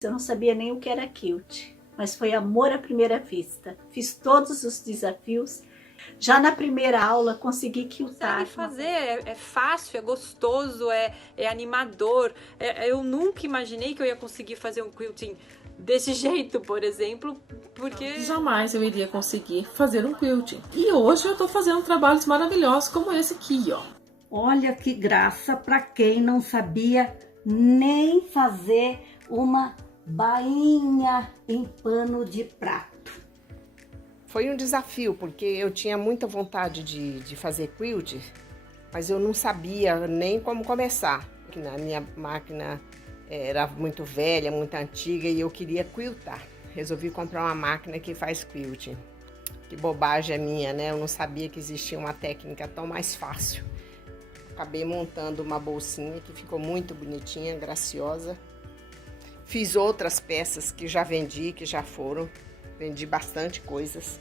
Eu não sabia nem o que era quilt, mas foi amor à primeira vista. Fiz todos os desafios. Já na primeira aula consegui quiltar. Fazer é fácil, é gostoso, é animador. Eu nunca imaginei que eu ia conseguir fazer um quilting desse jeito, por exemplo, porque... Jamais eu iria conseguir fazer um quilting. E hoje eu estou fazendo trabalhos maravilhosos como esse aqui, ó. Olha que graça para quem não sabia nem fazer uma bainha em pano de prato. Foi um desafio, porque eu tinha muita vontade de fazer quilt, mas eu não sabia nem como começar. A minha máquina era muito velha, muito antiga e eu queria quiltar. Resolvi comprar uma máquina que faz quilting. Que bobagem é minha, né? Eu não sabia que existia uma técnica tão mais fácil. Acabei montando uma bolsinha que ficou muito bonitinha, graciosa. Fiz outras peças que já vendi, que já foram. Vendi bastante coisas.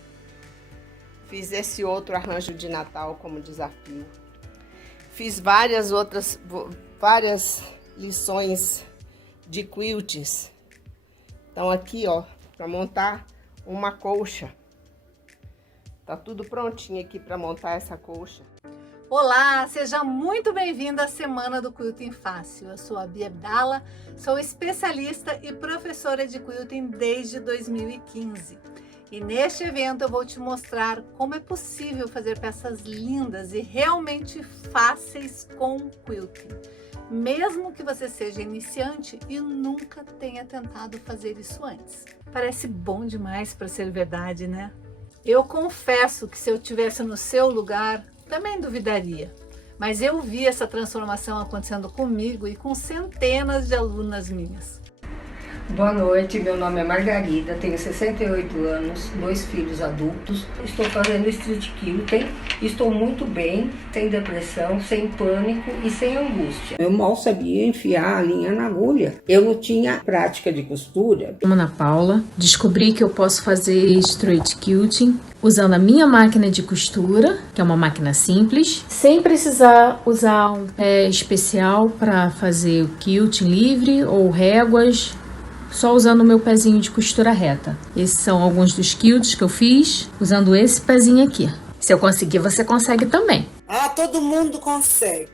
Fiz esse outro arranjo de Natal como desafio. Fiz várias lições de quilts. Então aqui, ó, para montar uma colcha. Tá tudo prontinho aqui para montar essa colcha. Olá, seja muito bem-vindo à Semana do Quilting Fácil. Eu sou a Bia Abdala, sou especialista e professora de quilting desde 2015. E neste evento eu vou te mostrar como é possível fazer peças lindas e realmente fáceis com quilting. Mesmo que você seja iniciante e nunca tenha tentado fazer isso antes. Parece bom demais para ser verdade, né? Eu confesso que se eu estivesse no seu lugar, também duvidaria, mas eu vi essa transformação acontecendo comigo e com centenas de alunas minhas. Boa noite, meu nome é Margarida, tenho 68 anos, 2 filhos adultos. Estou fazendo street quilting, estou muito bem, sem depressão, sem pânico e sem angústia. Eu mal sabia enfiar a linha na agulha, eu não tinha prática de costura. Ana Paula, descobri que eu posso fazer straight quilting usando a minha máquina de costura, que é uma máquina simples, sem precisar usar um pé especial para fazer o quilting livre ou réguas, só usando o meu pezinho de costura reta. Esses são alguns dos quilts que eu fiz usando esse pezinho aqui. Se eu conseguir, você consegue também. Ah, todo mundo consegue.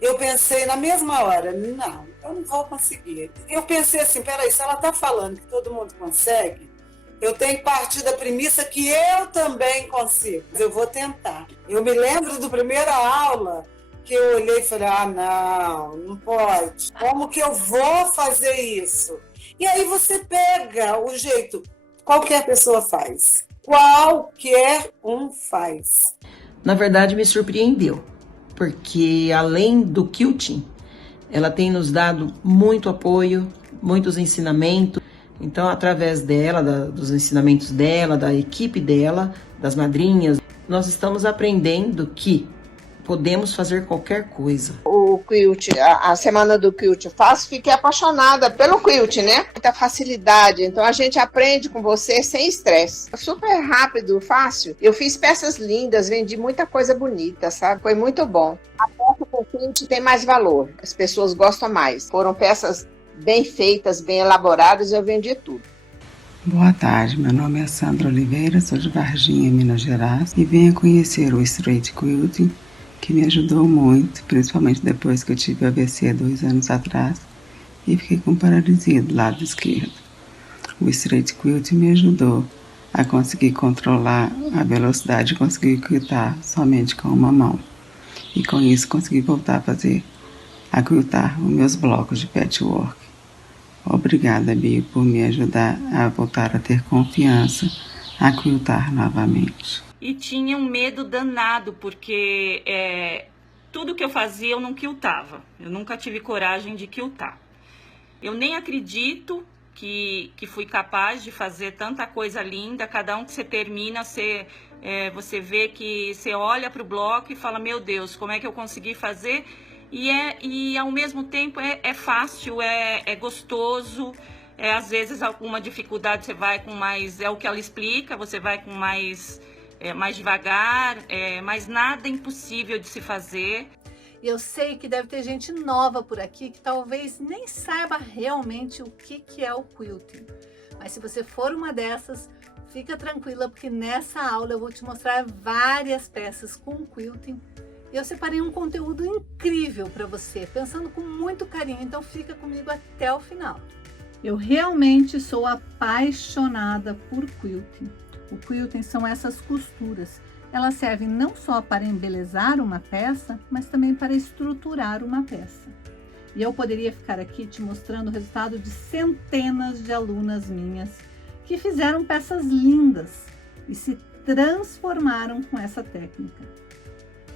Eu pensei na mesma hora, não, eu não vou conseguir. Eu pensei assim, peraí, se ela está falando que todo mundo consegue, eu tenho que partir da premissa que eu também consigo. Eu vou tentar. Eu me lembro da primeira aula que eu olhei e falei, não pode. Como que eu vou fazer isso? E aí você pega o jeito, qualquer pessoa faz. Qualquer um faz. Na verdade, me surpreendeu, porque além do quilting, ela tem nos dado muito apoio, muitos ensinamentos. Então, através dela, dos ensinamentos dela, da equipe dela, das madrinhas, nós estamos aprendendo que podemos fazer qualquer coisa. O quilt, a semana do quilt fácil, fiquei apaixonada pelo quilt, né? Muita facilidade, então a gente aprende com você sem estresse. Super rápido, fácil. Eu fiz peças lindas, vendi muita coisa bonita, sabe? Foi muito bom. A peça com quilt tem mais valor, as pessoas gostam mais. Foram peças bem feitas, bem elaboradas, eu vendi tudo. Boa tarde, meu nome é Sandra Oliveira, sou de Varginha, Minas Gerais, e venho conhecer o Straight Quilting, que me ajudou muito, principalmente depois que eu tive AVC há 2 anos atrás e fiquei com paralisia do lado esquerdo. O Straight Quilting me ajudou a conseguir controlar a velocidade, conseguir quiltar somente com uma mão. E com isso consegui voltar a quiltar os meus blocos de patchwork. Obrigada, Bia, por me ajudar a voltar a ter confiança, a quiltar novamente. E tinha um medo danado, porque tudo que eu fazia eu não quiltava. Eu nunca tive coragem de quiltar. Eu nem acredito que fui capaz de fazer tanta coisa linda. Cada um que você termina, você vê que você olha para o bloco e fala, meu Deus, como é que eu consegui fazer? E ao mesmo tempo é fácil, é gostoso. Às vezes alguma dificuldade você vai com mais, é o que ela explica, você vai com mais devagar, mas nada impossível de se fazer. E eu sei que deve ter gente nova por aqui que talvez nem saiba realmente o que é o quilting. Mas se você for uma dessas, fica tranquila, porque nessa aula eu vou te mostrar várias peças com quilting. E eu separei um conteúdo incrível para você, pensando com muito carinho, então fica comigo até o final. Eu realmente sou apaixonada por quilting. O quilting são essas costuras. Elas servem não só para embelezar uma peça, mas também para estruturar uma peça. E eu poderia ficar aqui te mostrando o resultado de centenas de alunas minhas que fizeram peças lindas e se transformaram com essa técnica.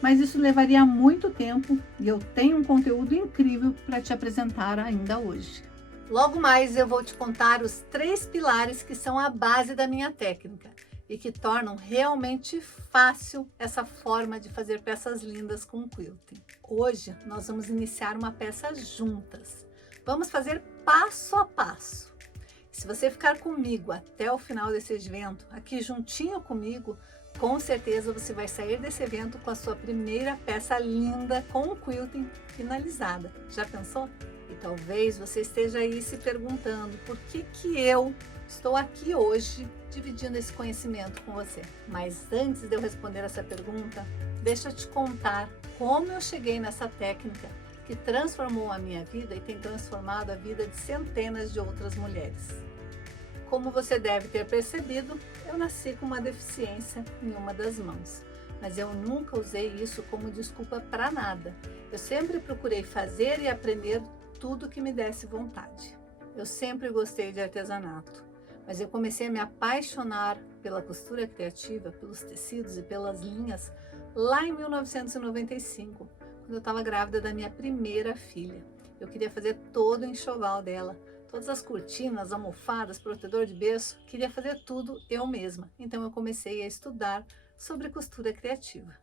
Mas isso levaria muito tempo e eu tenho um conteúdo incrível para te apresentar ainda hoje. Logo mais eu vou te contar os 3 pilares que são a base da minha técnica e que tornam realmente fácil essa forma de fazer peças lindas com quilting. Hoje nós vamos iniciar uma peça juntas. Vamos fazer passo a passo. Se você ficar comigo até o final desse evento, aqui juntinho comigo, com certeza você vai sair desse evento com a sua primeira peça linda com o quilting finalizada. Já pensou? E talvez você esteja aí se perguntando por que eu estou aqui hoje dividindo esse conhecimento com você. Mas antes de eu responder essa pergunta, deixa eu te contar como eu cheguei nessa técnica que transformou a minha vida e tem transformado a vida de centenas de outras mulheres. Como você deve ter percebido, eu nasci com uma deficiência em uma das mãos, mas eu nunca usei isso como desculpa para nada. Eu sempre procurei fazer e aprender tudo que me desse vontade. Eu sempre gostei de artesanato, mas eu comecei a me apaixonar pela costura criativa, pelos tecidos e pelas linhas lá em 1995, quando eu estava grávida da minha primeira filha. Eu queria fazer todo o enxoval dela, todas as cortinas, almofadas, protetor de berço, queria fazer tudo eu mesma. Então eu comecei a estudar sobre costura criativa.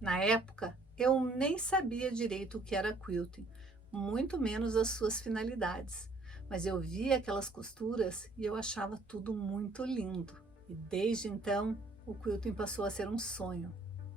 Na época, eu nem sabia direito o que era quilting, muito menos as suas finalidades. Mas eu via aquelas costuras e eu achava tudo muito lindo. E desde então, o quilting passou a ser um sonho,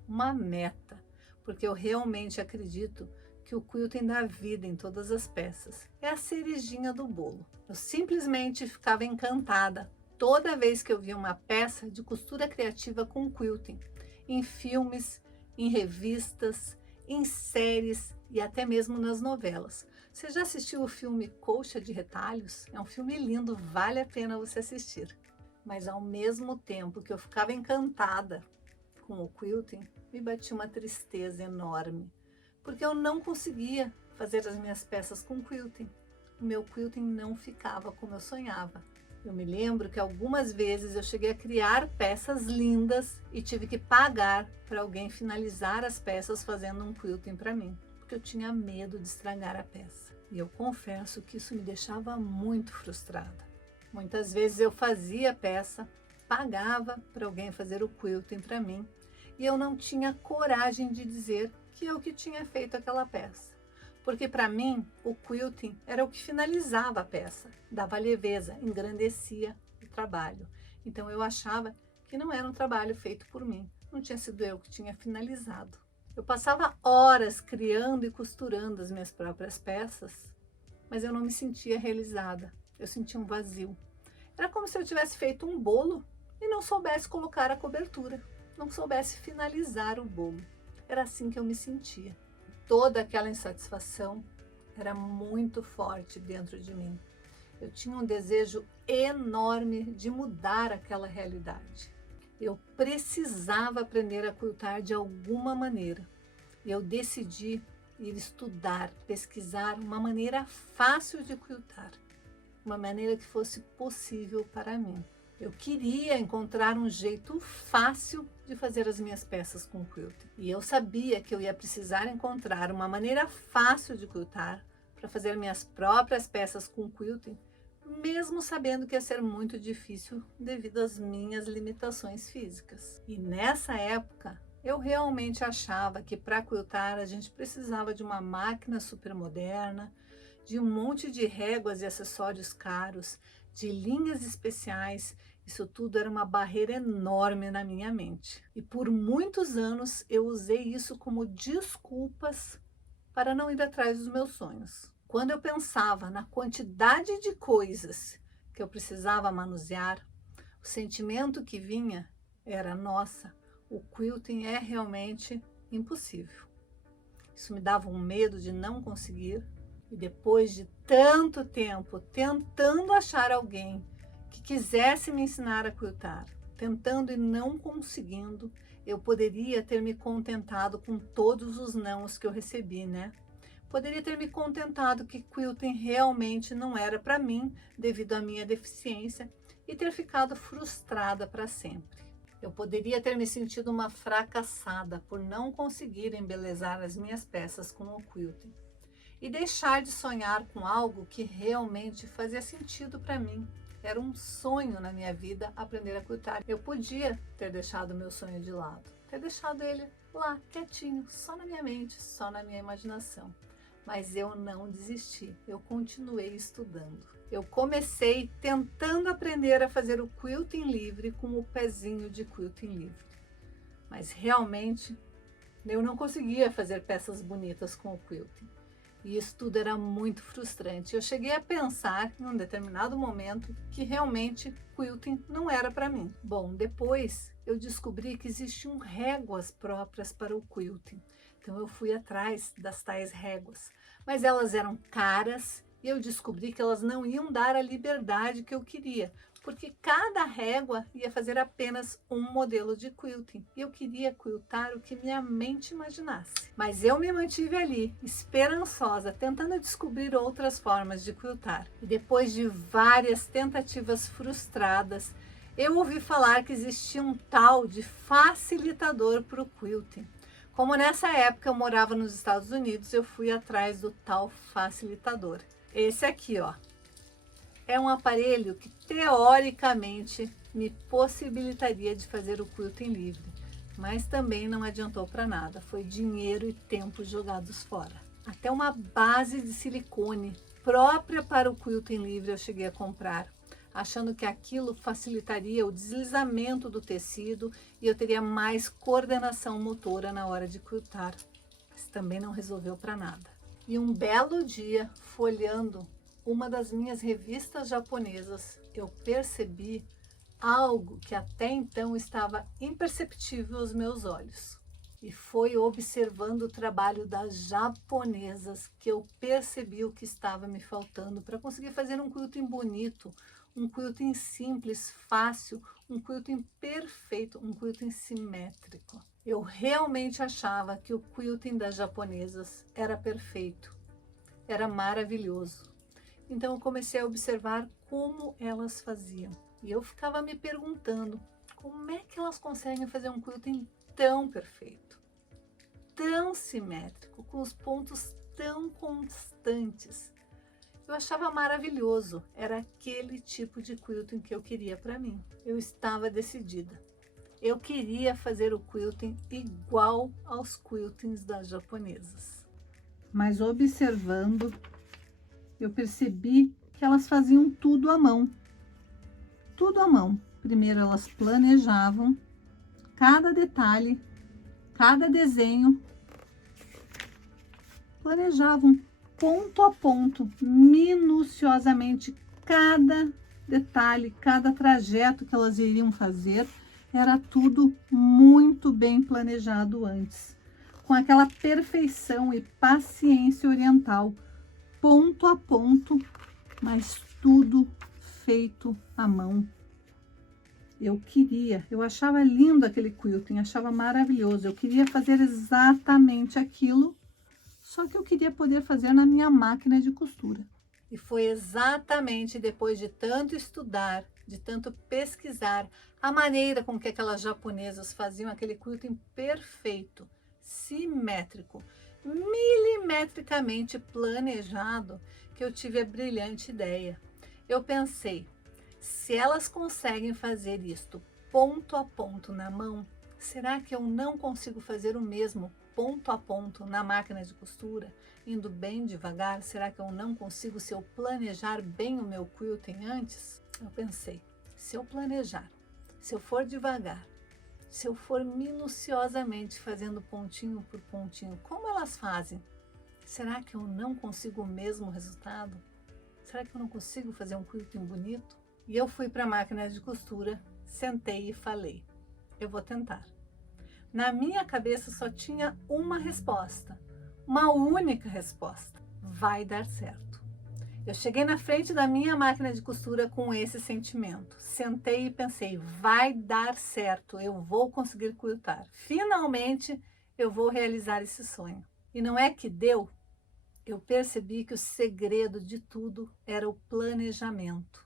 uma meta, porque eu realmente acredito que o quilting dá vida em todas as peças. É a cerejinha do bolo. Eu simplesmente ficava encantada toda vez que eu via uma peça de costura criativa com quilting, em filmes, em revistas, em séries e até mesmo nas novelas. Você já assistiu o filme Colcha de Retalhos? É um filme lindo, vale a pena você assistir. Mas ao mesmo tempo que eu ficava encantada com o quilting, me batia uma tristeza enorme, porque eu não conseguia fazer as minhas peças com quilting. O meu quilting não ficava como eu sonhava. Eu me lembro que algumas vezes eu cheguei a criar peças lindas e tive que pagar para alguém finalizar as peças fazendo um quilting para mim, porque eu tinha medo de estragar a peça. E eu confesso que isso me deixava muito frustrada. Muitas vezes eu fazia a peça, pagava para alguém fazer o quilting para mim e eu não tinha coragem de dizer que eu que tinha feito aquela peça. Porque para mim o quilting era o que finalizava a peça, dava leveza, engrandecia o trabalho. Então eu achava que não era um trabalho feito por mim, não tinha sido eu que tinha finalizado. Eu passava horas criando e costurando as minhas próprias peças, mas eu não me sentia realizada, eu sentia um vazio. Era como se eu tivesse feito um bolo e não soubesse colocar a cobertura, não soubesse finalizar o bolo. Era assim que eu me sentia. Toda aquela insatisfação era muito forte dentro de mim. Eu tinha um desejo enorme de mudar aquela realidade. Eu precisava aprender a quiltar de alguma maneira. Eu decidi ir estudar, pesquisar uma maneira fácil de quiltar, uma maneira que fosse possível para mim. Eu queria encontrar um jeito fácil de fazer as minhas peças com quilting. E eu sabia que eu ia precisar encontrar uma maneira fácil de quiltar para fazer minhas próprias peças com quilting, mesmo sabendo que ia ser muito difícil devido às minhas limitações físicas. E nessa época, eu realmente achava que para quiltar a gente precisava de uma máquina super moderna, de um monte de réguas e acessórios caros, de linhas especiais. Isso tudo era uma barreira enorme na minha mente. E por muitos anos eu usei isso como desculpas para não ir atrás dos meus sonhos. Quando eu pensava na quantidade de coisas que eu precisava manusear, o sentimento que vinha era: nossa, o quilting é realmente impossível. Isso me dava um medo de não conseguir, e depois de tanto tempo tentando achar alguém que quisesse me ensinar a quiltar, tentando e não conseguindo, eu poderia ter me contentado com todos os nãos que eu recebi, né? Poderia ter me contentado que quilting realmente não era para mim devido à minha deficiência e ter ficado frustrada para sempre. Eu poderia ter me sentido uma fracassada por não conseguir embelezar as minhas peças com o quilting e deixar de sonhar com algo que realmente fazia sentido para mim. Era um sonho na minha vida aprender a quiltar. Eu podia ter deixado o meu sonho de lado, ter deixado ele lá, quietinho, só na minha mente, só na minha imaginação. Mas eu não desisti, eu continuei estudando. Eu comecei tentando aprender a fazer o quilting livre com o pezinho de quilting livre. Mas realmente eu não conseguia fazer peças bonitas com o quilting. E isso tudo era muito frustrante. Eu cheguei a pensar, em um determinado momento, que realmente quilting não era para mim. Bom, depois eu descobri que existiam réguas próprias para o quilting. Então eu fui atrás das tais réguas. Mas elas eram caras e eu descobri que elas não iam dar a liberdade que eu queria, porque cada régua ia fazer apenas um modelo de quilting. E eu queria quiltar o que minha mente imaginasse. Mas eu me mantive ali, esperançosa, tentando descobrir outras formas de quiltar. E depois de várias tentativas frustradas, eu ouvi falar que existia um tal de facilitador para o quilting. Como nessa época eu morava nos Estados Unidos, eu fui atrás do tal facilitador. Esse aqui, ó. É um aparelho que teoricamente me possibilitaria de fazer o quilting livre, mas também não adiantou para nada, foi dinheiro e tempo jogados fora. Até uma base de silicone própria para o quilting livre eu cheguei a comprar, achando que aquilo facilitaria o deslizamento do tecido e eu teria mais coordenação motora na hora de quiltar, mas também não resolveu para nada. E um belo dia, folheando uma das minhas revistas japonesas, eu percebi algo que até então estava imperceptível aos meus olhos. E foi observando o trabalho das japonesas que eu percebi o que estava me faltando para conseguir fazer um quilting bonito, um quilting simples, fácil, um quilting perfeito, um quilting simétrico. Eu realmente achava que o quilting das japonesas era perfeito, era maravilhoso. Então eu comecei a observar como elas faziam. E eu ficava me perguntando, como é que elas conseguem fazer um quilting tão perfeito, tão simétrico, com os pontos tão constantes? Eu achava maravilhoso, era aquele tipo de quilting que eu queria para mim. Eu estava decidida. Eu queria fazer o quilting igual aos quiltings das japonesas. Mas observando, eu percebi que elas faziam tudo à mão. Tudo à mão. Primeiro elas planejavam cada detalhe, cada desenho, planejavam ponto a ponto, minuciosamente, cada detalhe, cada trajeto que elas iriam fazer, era tudo muito bem planejado antes, com aquela perfeição e paciência oriental, ponto a ponto, mas tudo feito à mão. Eu achava lindo aquele quilting, achava maravilhoso, eu queria fazer exatamente aquilo, só que eu queria poder fazer na minha máquina de costura. E foi exatamente depois de tanto estudar, de tanto pesquisar, a maneira com que aquelas japonesas faziam aquele quilting perfeito, simétrico, milimetricamente planejado, que eu tive a brilhante ideia. Eu pensei, se elas conseguem fazer isto ponto a ponto na mão, será que eu não consigo fazer o mesmo ponto a ponto na máquina de costura, indo bem devagar? Será que eu não consigo se eu planejar bem o meu quilting antes? Eu pensei, se eu planejar, se eu for devagar, se eu for minuciosamente fazendo pontinho por pontinho, como elas fazem? será que eu não consigo o mesmo resultado? Será que eu não consigo fazer um quilting bonito? E eu fui para a máquina de costura, sentei e falei, eu vou tentar. Na minha cabeça só tinha uma resposta, uma única resposta, vai dar certo. Eu cheguei na frente da minha máquina de costura com esse sentimento. Sentei e pensei, vai dar certo, eu vou conseguir quiltar. Finalmente eu vou realizar esse sonho. E não é que deu? Eu percebi que o segredo de tudo era o planejamento.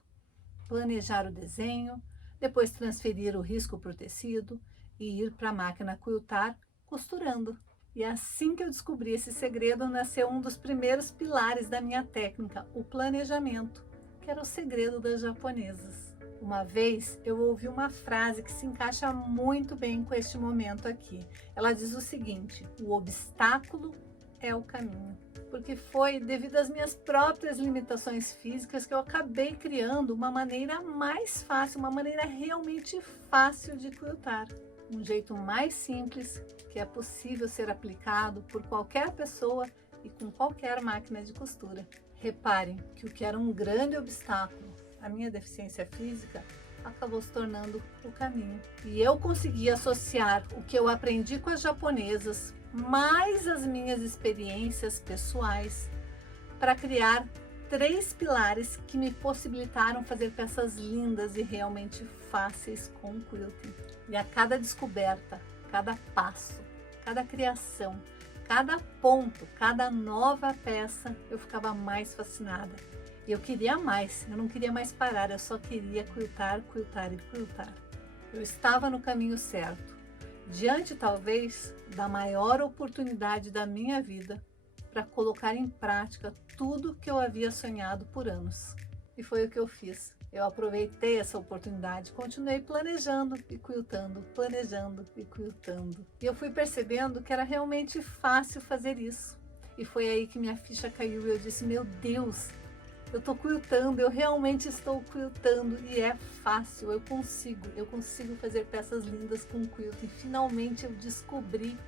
Planejar o desenho, depois transferir o risco para o tecido e ir para a máquina quiltar costurando. E assim que eu descobri esse segredo, nasceu um dos primeiros pilares da minha técnica, o planejamento, que era o segredo das japonesas. Uma vez eu ouvi uma frase que se encaixa muito bem com este momento aqui. Ela diz o seguinte, o obstáculo é o caminho. Porque foi devido às minhas próprias limitações físicas que eu acabei criando uma maneira mais fácil, uma maneira realmente fácil de quiltar. Um jeito mais simples, que é possível ser aplicado por qualquer pessoa e com qualquer máquina de costura. Reparem que o que era um grande obstáculo, a minha deficiência física, acabou se tornando o caminho. E eu consegui associar o que eu aprendi com as japonesas, mais as minhas experiências pessoais, para criar 3 pilares que me possibilitaram fazer peças lindas e realmente fáceis com o quilting. E a cada descoberta, cada passo, cada criação, cada ponto, cada nova peça, eu ficava mais fascinada. E eu queria mais, eu não queria mais parar, eu só queria quiltar, quiltar e quiltar. Eu estava no caminho certo, diante talvez da maior oportunidade da minha vida para colocar em prática tudo que eu havia sonhado por anos. E foi o que eu fiz. Eu aproveitei essa oportunidade, continuei planejando e quiltando, planejando e quiltando. E eu fui percebendo que era realmente fácil fazer isso. E foi aí que minha ficha caiu e eu disse, meu Deus, eu estou quiltando, eu realmente estou quiltando e é fácil, eu consigo fazer peças lindas com quilting. Finalmente eu descobri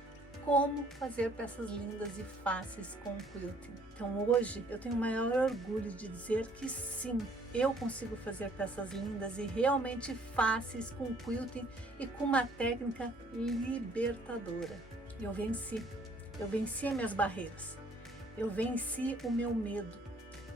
como fazer peças lindas e fáceis com quilting. Então hoje eu tenho o maior orgulho de dizer que sim, eu consigo fazer peças lindas e realmente fáceis com quilting e com uma técnica libertadora. Eu venci as minhas barreiras, eu venci o meu medo,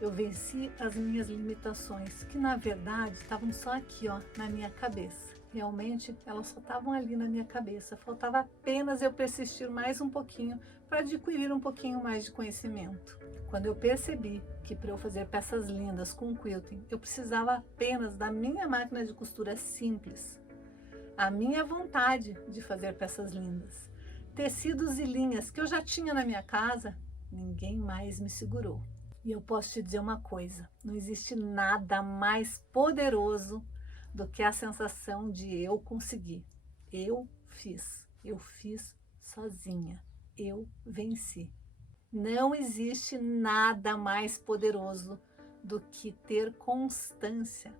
eu venci as minhas limitações, que na verdade estavam só aqui, ó, na minha cabeça. Realmente, elas só estavam ali na minha cabeça. Faltava apenas eu persistir mais um pouquinho para adquirir um pouquinho mais de conhecimento. Quando eu percebi que para eu fazer peças lindas com quilting, eu precisava apenas da minha máquina de costura simples, a minha vontade de fazer peças lindas, tecidos e linhas que eu já tinha na minha casa, ninguém mais me segurou. E eu posso te dizer uma coisa, não existe nada mais poderoso do que a sensação de eu conseguir. Eu fiz sozinha, eu venci. Não existe nada mais poderoso do que ter constância,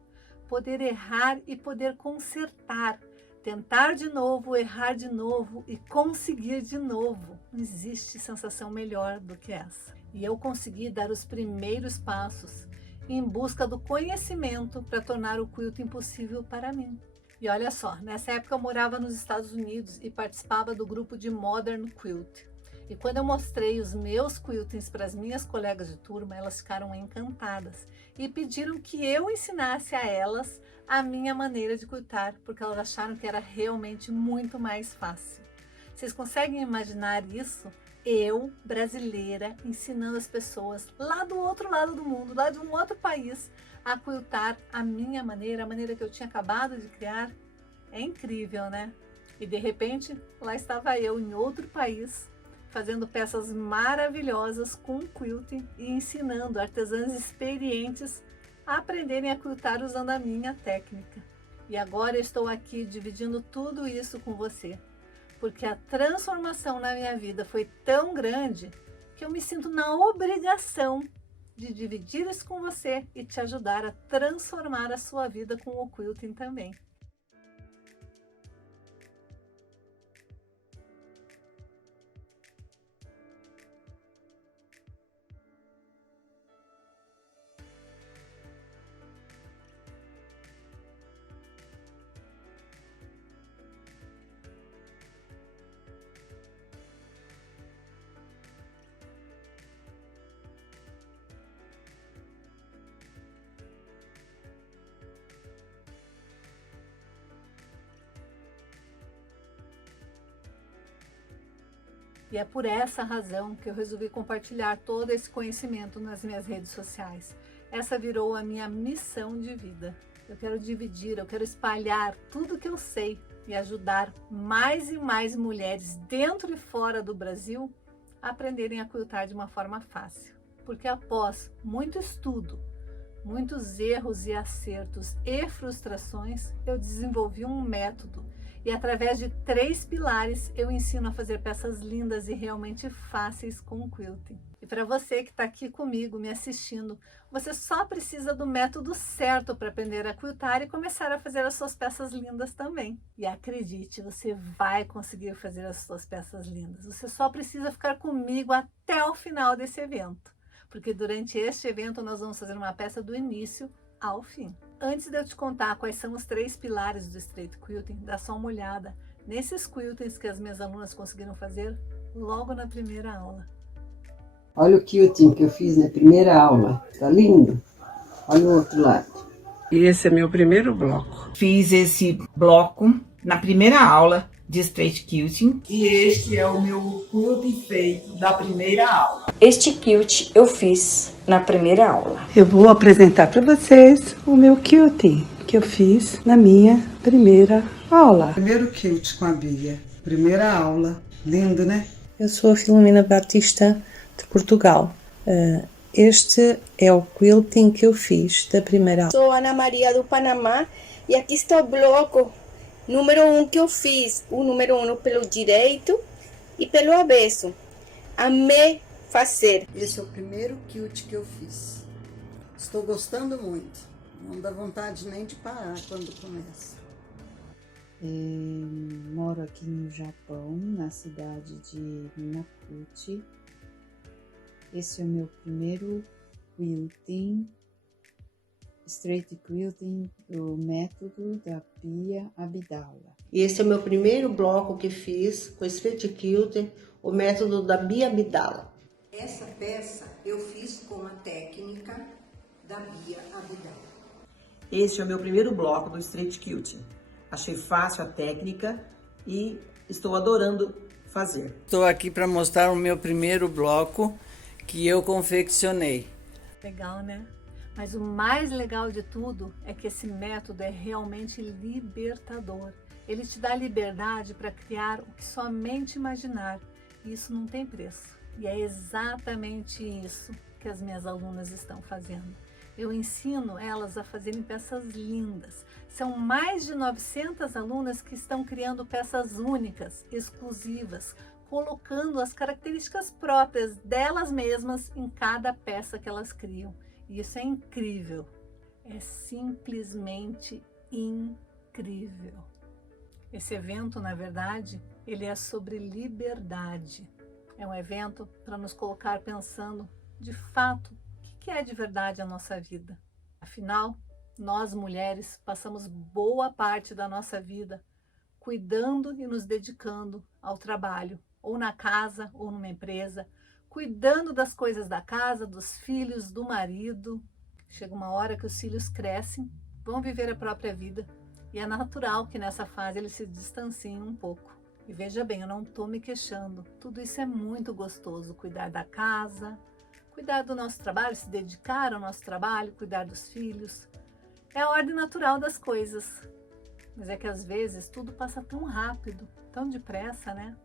poder errar e poder consertar, tentar de novo, errar de novo e conseguir de novo. Não existe sensação melhor do que essa. E eu consegui dar os primeiros passos em busca do conhecimento para tornar o quilting possível para mim. E olha só, nessa época eu morava nos Estados Unidos e participava do grupo de Modern Quilt. E quando eu mostrei os meus quiltings para as minhas colegas de turma, elas ficaram encantadas e pediram que eu ensinasse a elas a minha maneira de quiltar, porque elas acharam que era realmente muito mais fácil. Vocês conseguem imaginar isso? Eu, brasileira, ensinando as pessoas lá do outro lado do mundo, lá de um outro país, a quiltar a minha maneira, a maneira que eu tinha acabado de criar. É incrível, né? E de repente, lá estava eu em outro país, fazendo peças maravilhosas com quilting e ensinando artesãs experientes a aprenderem a quiltar usando a minha técnica. E agora eu estou aqui dividindo tudo isso com você, porque a transformação na minha vida foi tão grande que eu me sinto na obrigação de dividir isso com você e te ajudar a transformar a sua vida com o quilting também. E é por essa razão que eu resolvi compartilhar todo esse conhecimento nas minhas redes sociais. Essa virou a minha missão de vida. Eu quero dividir, eu quero espalhar tudo que eu sei e ajudar mais e mais mulheres dentro e fora do Brasil a aprenderem a quiltar de uma forma fácil. Porque após muito estudo, muitos erros e acertos e frustrações, eu desenvolvi um método e através de 3 pilares eu ensino a fazer peças lindas e realmente fáceis com o quilting. E para você que está aqui comigo me assistindo, você só precisa do método certo para aprender a quiltar e começar a fazer as suas peças lindas também. E acredite, você vai conseguir fazer as suas peças lindas. Você só precisa ficar comigo até o final desse evento. Porque durante este evento nós vamos fazer uma peça do início ao fim. Antes de eu te contar quais são os 3 pilares do Straight Quilting, dá só uma olhada nesses quiltings que as minhas alunas conseguiram fazer logo na primeira aula. Olha o quilting que eu fiz na primeira aula, tá lindo? Olha o outro lado. E esse é meu primeiro bloco. Fiz esse bloco na primeira aula de Straight Quilting. E este é o meu quilting feito da primeira aula. Este quilt eu fiz na primeira aula. Eu vou apresentar para vocês o meu quilting que eu fiz na minha primeira aula. Primeiro quilt com a Bia. Primeira aula. Lindo, né? Eu sou a Filomena Batista de Portugal. Este é o quilting que eu fiz da primeira aula. Sou Ana Maria do Panamá e aqui está o bloco número 1 que eu fiz. O número 1 pelo direito e pelo avesso. Amei fazer. Esse é o primeiro quilt que eu fiz. Estou gostando muito. Não dá vontade nem de parar quando começa. Moro aqui no Japão, na cidade de Minakuchi. Esse é o meu primeiro quilting, Straight Quilting do método da Pia Abdala. E esse é o meu primeiro bloco que fiz com Straight Quilting, o método da Bia Abdala. Essa peça eu fiz com a técnica da Bia Abdala. Este é o meu primeiro bloco do Straight Quilting. Achei fácil a técnica e estou adorando fazer. Estou aqui para mostrar o meu primeiro bloco que eu confeccionei. Legal, né? Mas o mais legal de tudo é que esse método é realmente libertador. Ele te dá liberdade para criar o que somente imaginar. E isso não tem preço. E é exatamente isso que as minhas alunas estão fazendo. Eu ensino elas a fazerem peças lindas. São mais de 900 alunas que estão criando peças únicas, exclusivas, colocando as características próprias delas mesmas em cada peça que elas criam. E isso é incrível. É simplesmente incrível. Esse evento, na verdade, ele é sobre liberdade. É um evento para nos colocar pensando, de fato, o que é de verdade a nossa vida. Afinal, nós mulheres passamos boa parte da nossa vida cuidando e nos dedicando ao trabalho, ou na casa, ou numa empresa, cuidando das coisas da casa, dos filhos, do marido. Chega uma hora que os filhos crescem, vão viver a própria vida, e é natural que nessa fase eles se distanciem um pouco. E veja bem, eu não estou me queixando, tudo isso é muito gostoso, cuidar da casa, cuidar do nosso trabalho, se dedicar ao nosso trabalho, cuidar dos filhos. É a ordem natural das coisas. Mas é que às vezes tudo passa tão rápido, tão depressa, né?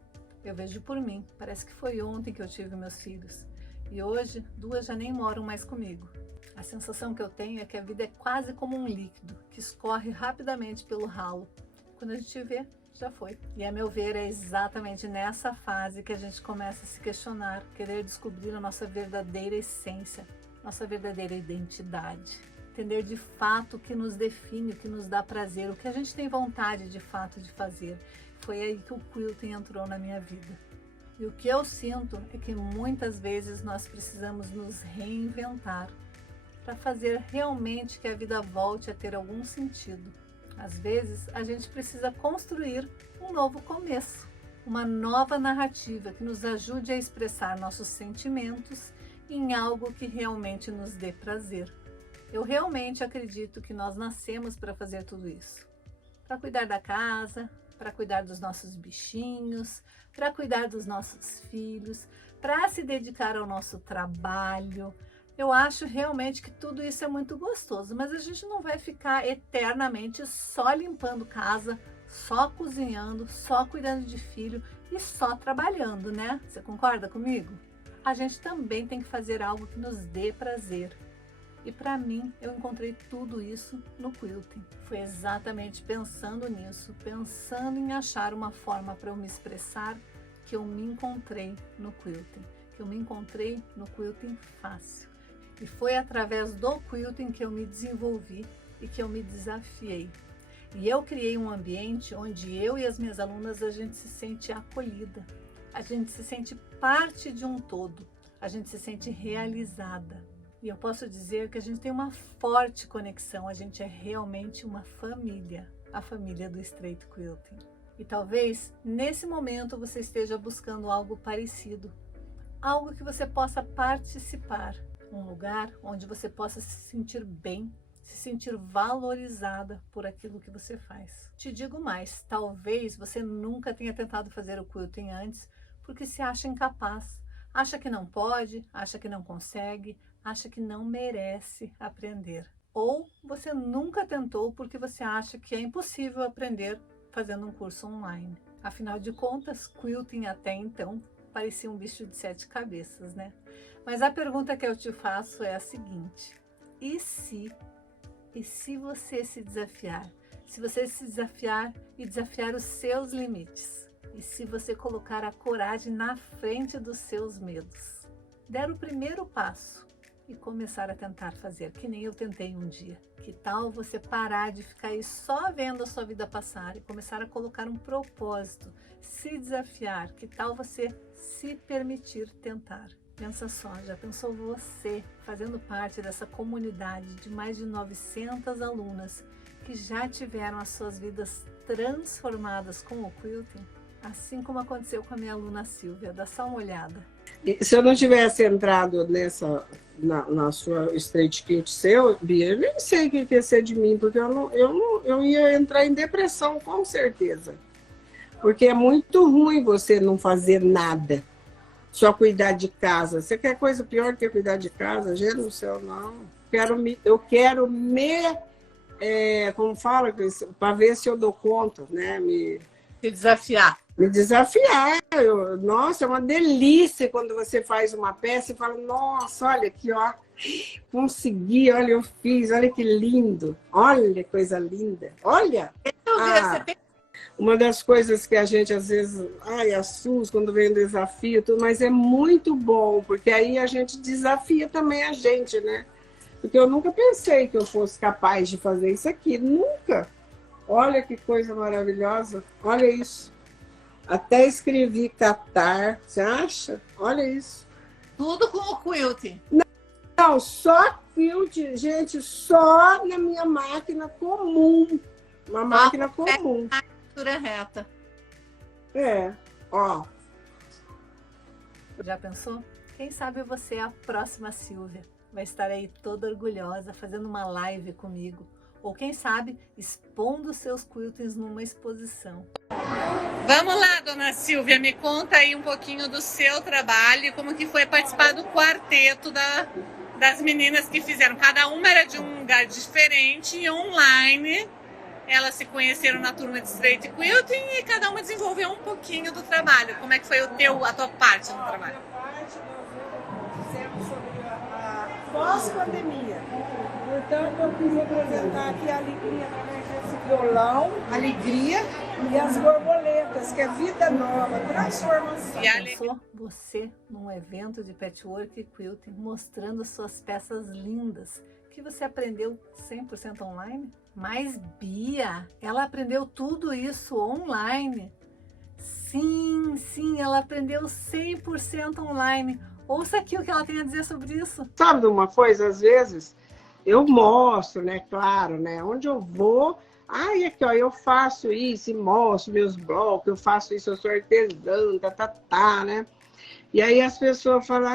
Eu vejo por mim, parece que foi ontem que eu tive meus filhos. E hoje, 2 já nem moram mais comigo. A sensação que eu tenho é que a vida é quase como um líquido, que escorre rapidamente pelo ralo. Quando a gente vê, já foi. E a meu ver, é exatamente nessa fase que a gente começa a se questionar, querer descobrir a nossa verdadeira essência, nossa verdadeira identidade. Entender de fato o que nos define, o que nos dá prazer, o que a gente tem vontade de fato de fazer. Foi aí que o quilting entrou na minha vida. E o que eu sinto é que muitas vezes nós precisamos nos reinventar para fazer realmente que a vida volte a ter algum sentido. Às vezes, a gente precisa construir um novo começo, uma nova narrativa que nos ajude a expressar nossos sentimentos em algo que realmente nos dê prazer. Eu realmente acredito que nós nascemos para fazer tudo isso. Para cuidar da casa, para cuidar dos nossos bichinhos, para cuidar dos nossos filhos, para se dedicar ao nosso trabalho. Eu acho realmente que tudo isso é muito gostoso, mas a gente não vai ficar eternamente só limpando casa, só cozinhando, só cuidando de filho e só trabalhando, né? Você concorda comigo? A gente também tem que fazer algo que nos dê prazer. E para mim, eu encontrei tudo isso no quilting. Foi exatamente pensando nisso, pensando em achar uma forma para eu me expressar, que eu me encontrei no quilting. Que eu me encontrei no quilting fácil. E foi através do quilting que eu me desenvolvi e que eu me desafiei. E eu criei um ambiente onde eu e as minhas alunas, a gente se sente acolhida. A gente se sente parte de um todo. A gente se sente realizada. E eu posso dizer que a gente tem uma forte conexão, a gente é realmente uma família, a família do Straight Quilting. E talvez nesse momento você esteja buscando algo parecido, algo que você possa participar, um lugar onde você possa se sentir bem, se sentir valorizada por aquilo que você faz. Te digo mais, talvez você nunca tenha tentado fazer o quilting antes porque se acha incapaz, acha que não pode, acha que não consegue, acha que não merece aprender. Ou você nunca tentou porque você acha que é impossível aprender fazendo um curso online. Afinal de contas, quilting até então parecia um bicho de 7 cabeças, né? Mas a pergunta que eu te faço é a seguinte: e se você se desafiar? Se você se desafiar e desafiar os seus limites? E se você colocar a coragem na frente dos seus medos? Der o primeiro passo e começar a tentar fazer, que nem eu tentei um dia. Que tal você parar de ficar aí só vendo a sua vida passar e começar a colocar um propósito, se desafiar? Que tal você se permitir tentar? Pensa só, já pensou você fazendo parte dessa comunidade de mais de 900 alunas que já tiveram as suas vidas transformadas com o quilting? Assim como aconteceu com a minha aluna Silvia. Dá só uma olhada. Se eu não tivesse entrado na sua Straight Quilt seu, Bia, eu nem sei o que ia ser de mim, porque eu ia entrar em depressão, com certeza. Porque é muito ruim você não fazer nada, só cuidar de casa. Você quer coisa pior do que cuidar de casa? Gente do céu, não. Eu quero como fala, para ver se eu dou conta, né? Se desafiar. Me desafiar. Nossa, é uma delícia quando você faz uma peça e fala, nossa, olha aqui, ó, consegui, olha, eu fiz, olha que lindo, olha que coisa linda, olha. Uma das coisas que a gente às vezes assusta quando vem um desafio, tudo, mas é muito bom, porque aí a gente desafia também a gente, né? Porque eu nunca pensei que eu fosse capaz de fazer isso aqui, nunca. Olha que coisa maravilhosa, olha isso. Até escrevi Catar, você acha? Olha isso. Tudo com o quilting. Não, só quilting, gente, só na minha máquina comum. Uma máquina comum. A costura reta. É, ó. Já pensou? Quem sabe você é a próxima Silvia. Vai estar aí toda orgulhosa, fazendo uma live comigo. Ou quem sabe, expondo seus quiltings numa exposição. Vamos lá, dona Silvia, me conta aí um pouquinho do seu trabalho, como que foi participar do quarteto das meninas que fizeram. Cada uma era de um lugar diferente e online. Elas se conheceram na turma de Straight Quilting e cada uma desenvolveu um pouquinho do trabalho. Como é que foi a tua parte no trabalho? Fizemos sobre a pós-pandemia. Portanto, eu quis apresentar aqui a alegria da emergência violão, alegria e as borboletas, que é vida nova, transformação. Já pensou você num evento de patchwork e quilting, mostrando suas peças lindas, que você aprendeu 100% online? Mas Bia, ela aprendeu tudo isso online. Sim, ela aprendeu 100% online. Ouça aqui o que ela tem a dizer sobre isso. Sabe de uma coisa, às vezes, eu mostro, né, claro, né, onde eu vou, aqui, ó, eu faço isso, e mostro meus blocos, eu faço isso, eu sou artesã, né, e aí as pessoas falam,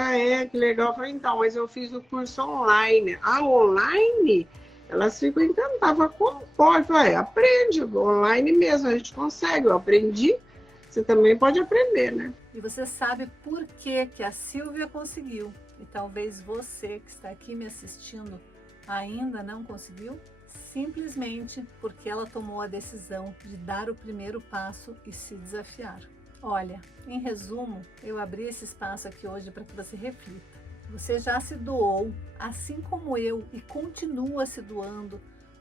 que legal, eu falei, então, mas eu fiz o curso online. Online? Elas ficam encantadas. Como pode? Aprende, online mesmo, a gente consegue. Eu aprendi, você também pode aprender, né? E você sabe por que a Silvia conseguiu e talvez você que está aqui me assistindo ainda não conseguiu? Simplesmente porque ela tomou a decisão de dar o primeiro passo e se desafiar. Olha, em resumo, eu abri esse espaço aqui hoje para que você reflita. Você já se doou, assim como eu, e continua se doando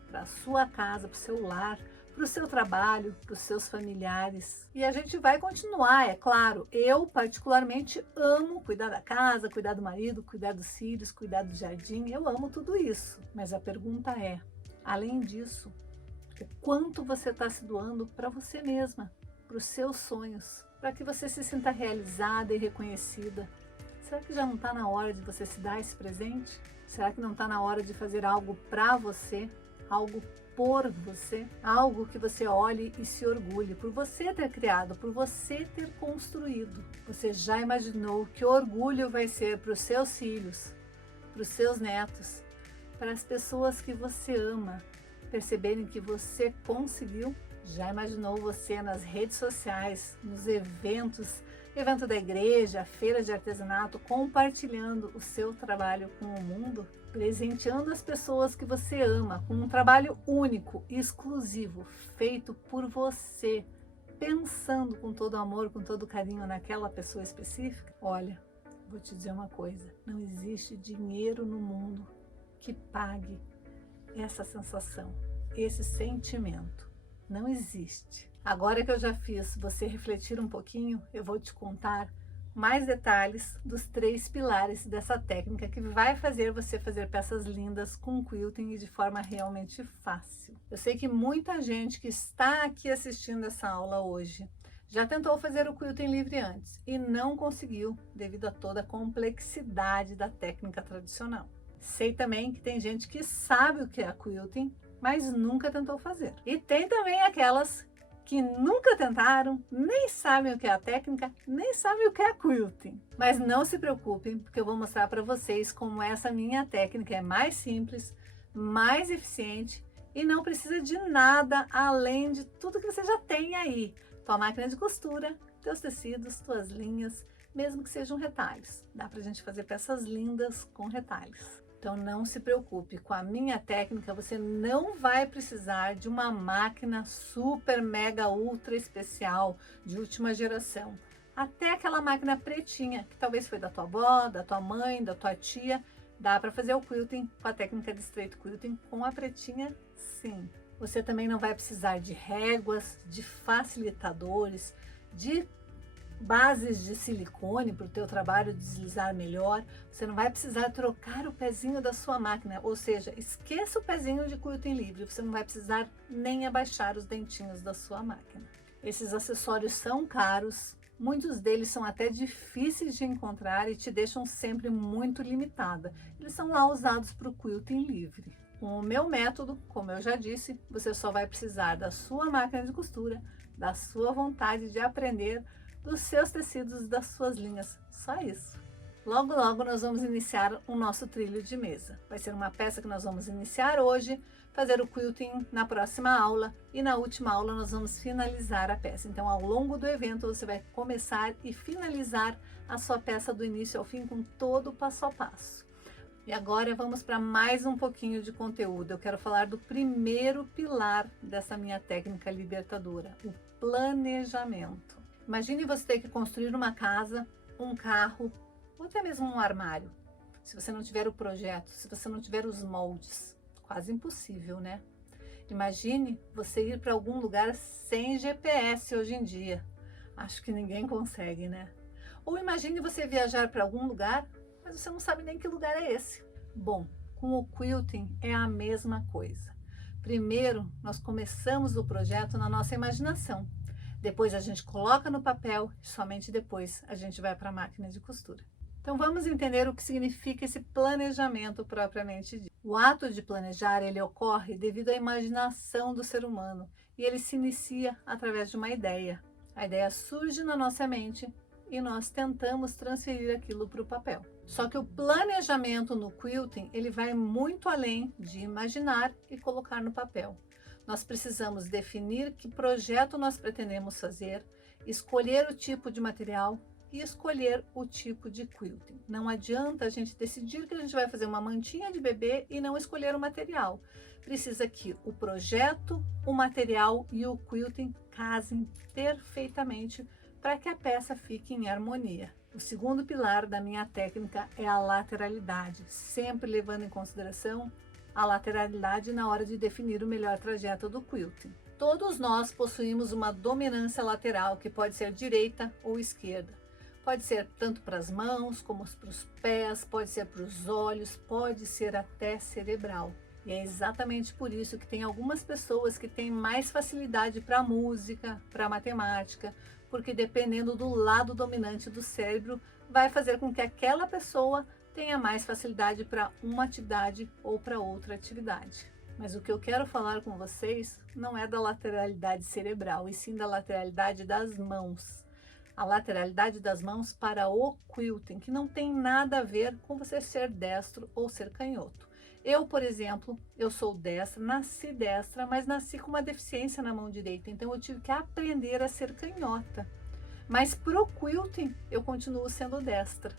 para a sua casa, para o seu lar, para o seu trabalho, para os seus familiares. E a gente vai continuar, é claro. Eu, particularmente, amo cuidar da casa, cuidar do marido, cuidar dos filhos, cuidar do jardim. Eu amo tudo isso. Mas a pergunta é, além disso, o quanto você está se doando para você mesma, para os seus sonhos, para que você se sinta realizada e reconhecida? Será que já não está na hora de você se dar esse presente? Será que não está na hora de fazer algo para você, algo por você, algo que você olhe e se orgulhe por você ter criado, por você ter construído? Você já imaginou que orgulho vai ser para os seus filhos, para os seus netos, para as pessoas que você ama, perceberem que você conseguiu? Já imaginou você nas redes sociais, nos eventos, evento da igreja, feira de artesanato, compartilhando o seu trabalho com o mundo? Presenteando as pessoas que você ama com um trabalho único, exclusivo, feito por você, pensando com todo amor, com todo carinho naquela pessoa específica? Olha, vou te dizer uma coisa, não existe dinheiro no mundo que pague essa sensação, esse sentimento. Não existe. Agora que eu já fiz você refletir um pouquinho, eu vou te contar mais detalhes dos 3 pilares dessa técnica que vai fazer você fazer peças lindas com quilting e de forma realmente fácil. Eu sei que muita gente que está aqui assistindo essa aula hoje já tentou fazer o quilting livre antes e não conseguiu devido a toda a complexidade da técnica tradicional. Sei também que tem gente que sabe o que é quilting, mas nunca tentou fazer. E tem também aquelas que nunca tentaram, nem sabem o que é a técnica, nem sabem o que é quilting. Mas não se preocupem, porque eu vou mostrar para vocês como essa minha técnica é mais simples, mais eficiente e não precisa de nada além de tudo que você já tem aí. Tua máquina de costura, teus tecidos, tuas linhas, mesmo que sejam retalhos. Dá pra gente fazer peças lindas com retalhos. Então não se preocupe, com a minha técnica você não vai precisar de uma máquina super, mega, ultra especial de última geração. Até aquela máquina pretinha, que talvez foi da tua avó, da tua mãe, da tua tia, dá para fazer o quilting com a técnica de straight quilting com a pretinha, sim. Você também não vai precisar de réguas, de facilitadores, de bases de silicone para o teu trabalho deslizar melhor. Você não vai precisar trocar o pezinho da sua máquina, ou seja, esqueça o pezinho de quilting livre, você não vai precisar nem abaixar os dentinhos da sua máquina. Esses acessórios são caros, muitos deles são até difíceis de encontrar e te deixam sempre muito limitada. Eles são lá usados para o quilting livre. Com o meu método, como eu já disse, você só vai precisar da sua máquina de costura, da sua vontade de aprender, dos seus tecidos, das suas linhas, só isso. Logo, logo nós vamos iniciar o nosso trilho de mesa. Vai ser uma peça que nós vamos iniciar hoje, fazer o quilting na próxima aula e na última aula nós vamos finalizar a peça. Então, ao longo do evento, você vai começar e finalizar a sua peça do início ao fim com todo o passo a passo. E agora vamos para mais um pouquinho de conteúdo. Eu quero falar do primeiro pilar dessa minha técnica libertadora, o planejamento. Imagine você ter que construir uma casa, um carro, ou até mesmo um armário. Se você não tiver o projeto, se você não tiver os moldes, quase impossível, né? Imagine você ir para algum lugar sem GPS hoje em dia. Acho que ninguém consegue, né? Ou imagine você viajar para algum lugar, mas você não sabe nem que lugar é esse. Bom, com o quilting é a mesma coisa. Primeiro, nós começamos o projeto na nossa imaginação. Depois a gente coloca no papel e somente depois a gente vai para a máquina de costura. Então vamos entender o que significa esse planejamento propriamente dito. O ato de planejar, ele ocorre devido à imaginação do ser humano e ele se inicia através de uma ideia. A ideia surge na nossa mente e nós tentamos transferir aquilo para o papel. Só que o planejamento no quilting, ele vai muito além de imaginar e colocar no papel. Nós precisamos definir que projeto nós pretendemos fazer, escolher o tipo de material e escolher o tipo de quilting. Não adianta a gente decidir que a gente vai fazer uma mantinha de bebê e não escolher o material. Precisa que o projeto, o material e o quilting casem perfeitamente para que a peça fique em harmonia. O segundo pilar da minha técnica é a lateralidade, sempre levando em consideração a lateralidade na hora de definir o melhor trajeto do quilting. Todos nós possuímos uma dominância lateral, que pode ser direita ou esquerda. Pode ser tanto para as mãos, como para os pés, pode ser para os olhos, pode ser até cerebral. E é exatamente por isso que tem algumas pessoas que têm mais facilidade para a música, para a matemática, porque dependendo do lado dominante do cérebro, vai fazer com que aquela pessoa tenha mais facilidade para uma atividade ou para outra atividade. Mas o que eu quero falar com vocês não é da lateralidade cerebral, e sim da lateralidade das mãos. A lateralidade das mãos para o quilting, que não tem nada a ver com você ser destro ou ser canhoto. Eu, por exemplo, eu sou destra, nasci destra, mas nasci com uma deficiência na mão direita, então eu tive que aprender a ser canhota. Mas pro quilting, eu continuo sendo destra.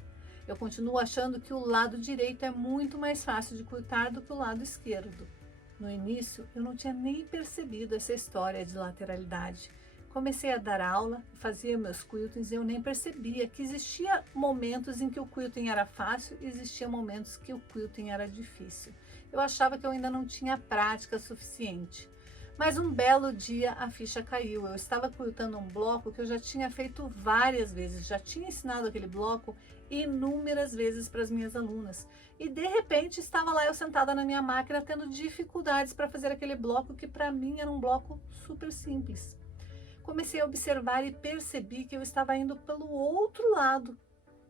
Eu continuo achando que o lado direito é muito mais fácil de quiltar do que o lado esquerdo. No início, eu não tinha nem percebido essa história de lateralidade. Comecei a dar aula, fazia meus quiltings e eu nem percebia que existia momentos em que o quilting era fácil e existia momentos que o quilting era difícil. Eu achava que eu ainda não tinha prática suficiente. Mas um belo dia a ficha caiu. Eu estava quiltando um bloco que eu já tinha feito várias vezes, já tinha ensinado aquele bloco inúmeras vezes para as minhas alunas. E de repente estava lá eu sentada na minha máquina tendo dificuldades para fazer aquele bloco que para mim era um bloco super simples. Comecei a observar e percebi que eu estava indo pelo outro lado,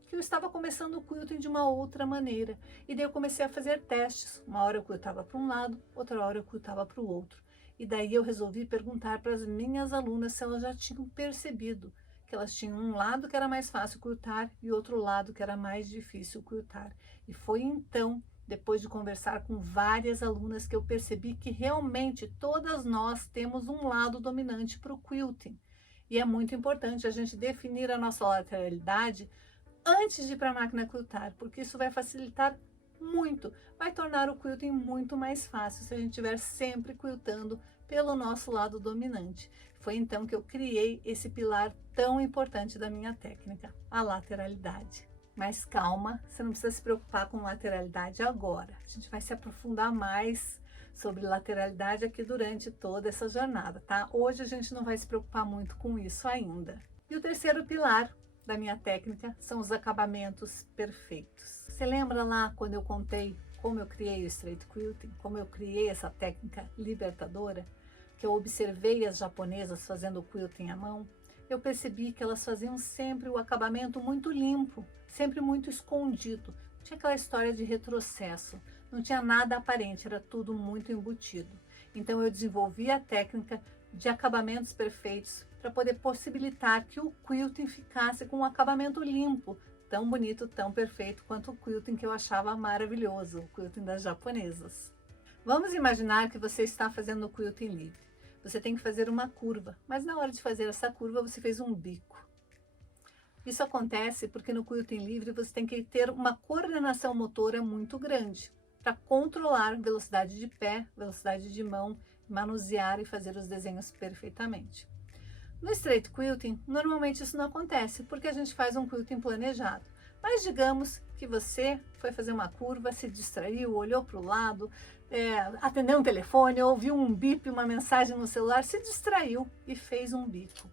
que eu estava começando o quilting de uma outra maneira. E daí eu comecei a fazer testes. Uma hora eu quiltava para um lado, outra hora eu quiltava para o outro. E daí eu resolvi perguntar para as minhas alunas se elas já tinham percebido que elas tinham um lado que era mais fácil quiltar e outro lado que era mais difícil quiltar. E foi então, depois de conversar com várias alunas, que eu percebi que realmente todas nós temos um lado dominante para o quilting. E é muito importante a gente definir a nossa lateralidade antes de ir para a máquina quiltar, porque isso vai facilitar muito, vai tornar o quilting muito mais fácil se a gente estiver sempre quiltando pelo nosso lado dominante. Foi então que eu criei esse pilar tão importante da minha técnica, a lateralidade. Mas calma, você não precisa se preocupar com lateralidade agora. A gente vai se aprofundar mais sobre lateralidade aqui durante toda essa jornada, tá? Hoje a gente não vai se preocupar muito com isso ainda. E o terceiro pilar da minha técnica são os acabamentos perfeitos. Você lembra lá quando eu contei como eu criei o straight quilting, como eu criei essa técnica libertadora, que eu observei as japonesas fazendo o quilting à mão? Eu percebi que elas faziam sempre o acabamento muito limpo, sempre muito escondido. Não tinha aquela história de retrocesso, não tinha nada aparente, era tudo muito embutido. Então eu desenvolvi a técnica de acabamentos perfeitos para poder possibilitar que o quilting ficasse com um acabamento limpo, tão bonito, tão perfeito quanto o quilting que eu achava maravilhoso, o quilting das japonesas. Vamos imaginar que você está fazendo o quilting livre. Você tem que fazer uma curva, mas na hora de fazer essa curva você fez um bico. Isso acontece porque no quilting livre você tem que ter uma coordenação motora muito grande para controlar velocidade de pé, velocidade de mão, manusear e fazer os desenhos perfeitamente. No straight quilting, normalmente isso não acontece, porque a gente faz um quilting planejado. Mas digamos que você foi fazer uma curva, se distraiu, olhou para o lado, atendeu um telefone, ouviu um bip, uma mensagem no celular, se distraiu e fez um bico.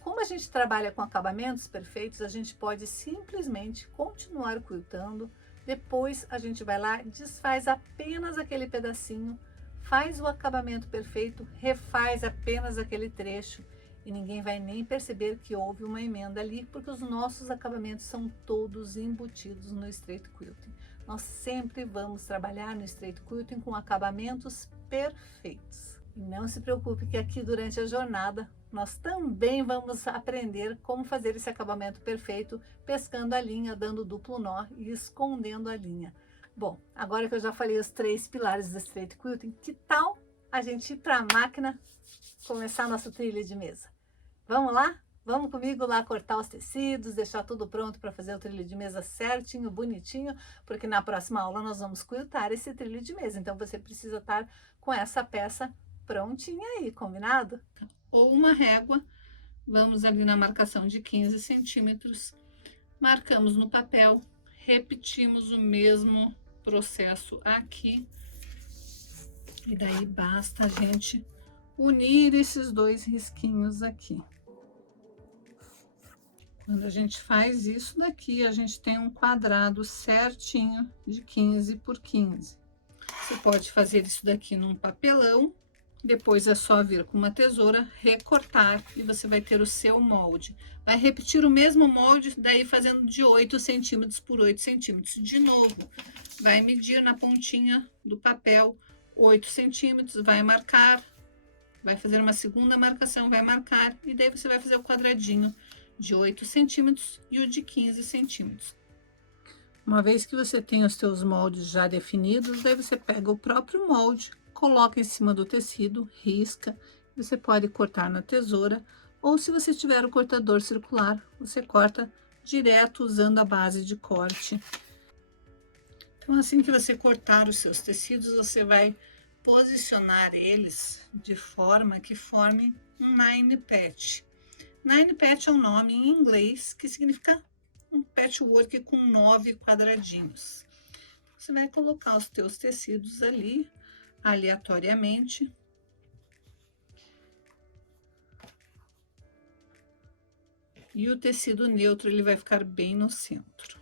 Como a gente trabalha com acabamentos perfeitos, a gente pode simplesmente continuar quiltando, depois a gente vai lá, desfaz apenas aquele pedacinho, faz o acabamento perfeito, refaz apenas aquele trecho, e ninguém vai nem perceber que houve uma emenda ali, porque os nossos acabamentos são todos embutidos no straight quilting. Nós sempre vamos trabalhar no straight quilting com acabamentos perfeitos. E não se preocupe que aqui durante a jornada nós também vamos aprender como fazer esse acabamento perfeito, pescando a linha, dando duplo nó e escondendo a linha. Bom, agora que eu já falei os 3 pilares do Straight Quilting, que tal a gente ir para a máquina começar a nossa trilha de mesa? Vamos lá? Vamos comigo lá cortar os tecidos, deixar tudo pronto para fazer o trilho de mesa certinho, bonitinho, porque na próxima aula nós vamos quiltar esse trilho de mesa. Então você precisa estar com essa peça prontinha aí, combinado? Ou uma régua, vamos ali na marcação de 15 centímetros, marcamos no papel, repetimos o mesmo processo aqui, e daí basta a gente unir esses 2 risquinhos aqui. Quando a gente faz isso daqui, a gente tem um quadrado certinho de 15 por 15. Você pode fazer isso daqui num papelão, depois é só vir com uma tesoura, recortar e você vai ter o seu molde. Vai repetir o mesmo molde, daí fazendo de 8 centímetros por 8 centímetros. De novo, vai medir na pontinha do papel 8 centímetros, vai marcar, vai fazer uma segunda marcação, vai marcar e daí você vai fazer o quadradinho de 8 centímetros e o de 15 centímetros. Uma vez que você tem os seus moldes já definidos, daí você pega o próprio molde, coloca em cima do tecido, risca, você pode cortar na tesoura, ou se você tiver o cortador circular, você corta direto usando a base de corte. Então, assim que você cortar os seus tecidos, você vai posicionar eles de forma que forme um nine patch. Nine patch é um nome em inglês que significa um patchwork com 9 quadradinhos. Você vai colocar os teus tecidos ali, aleatoriamente. E o tecido neutro, ele vai ficar bem no centro.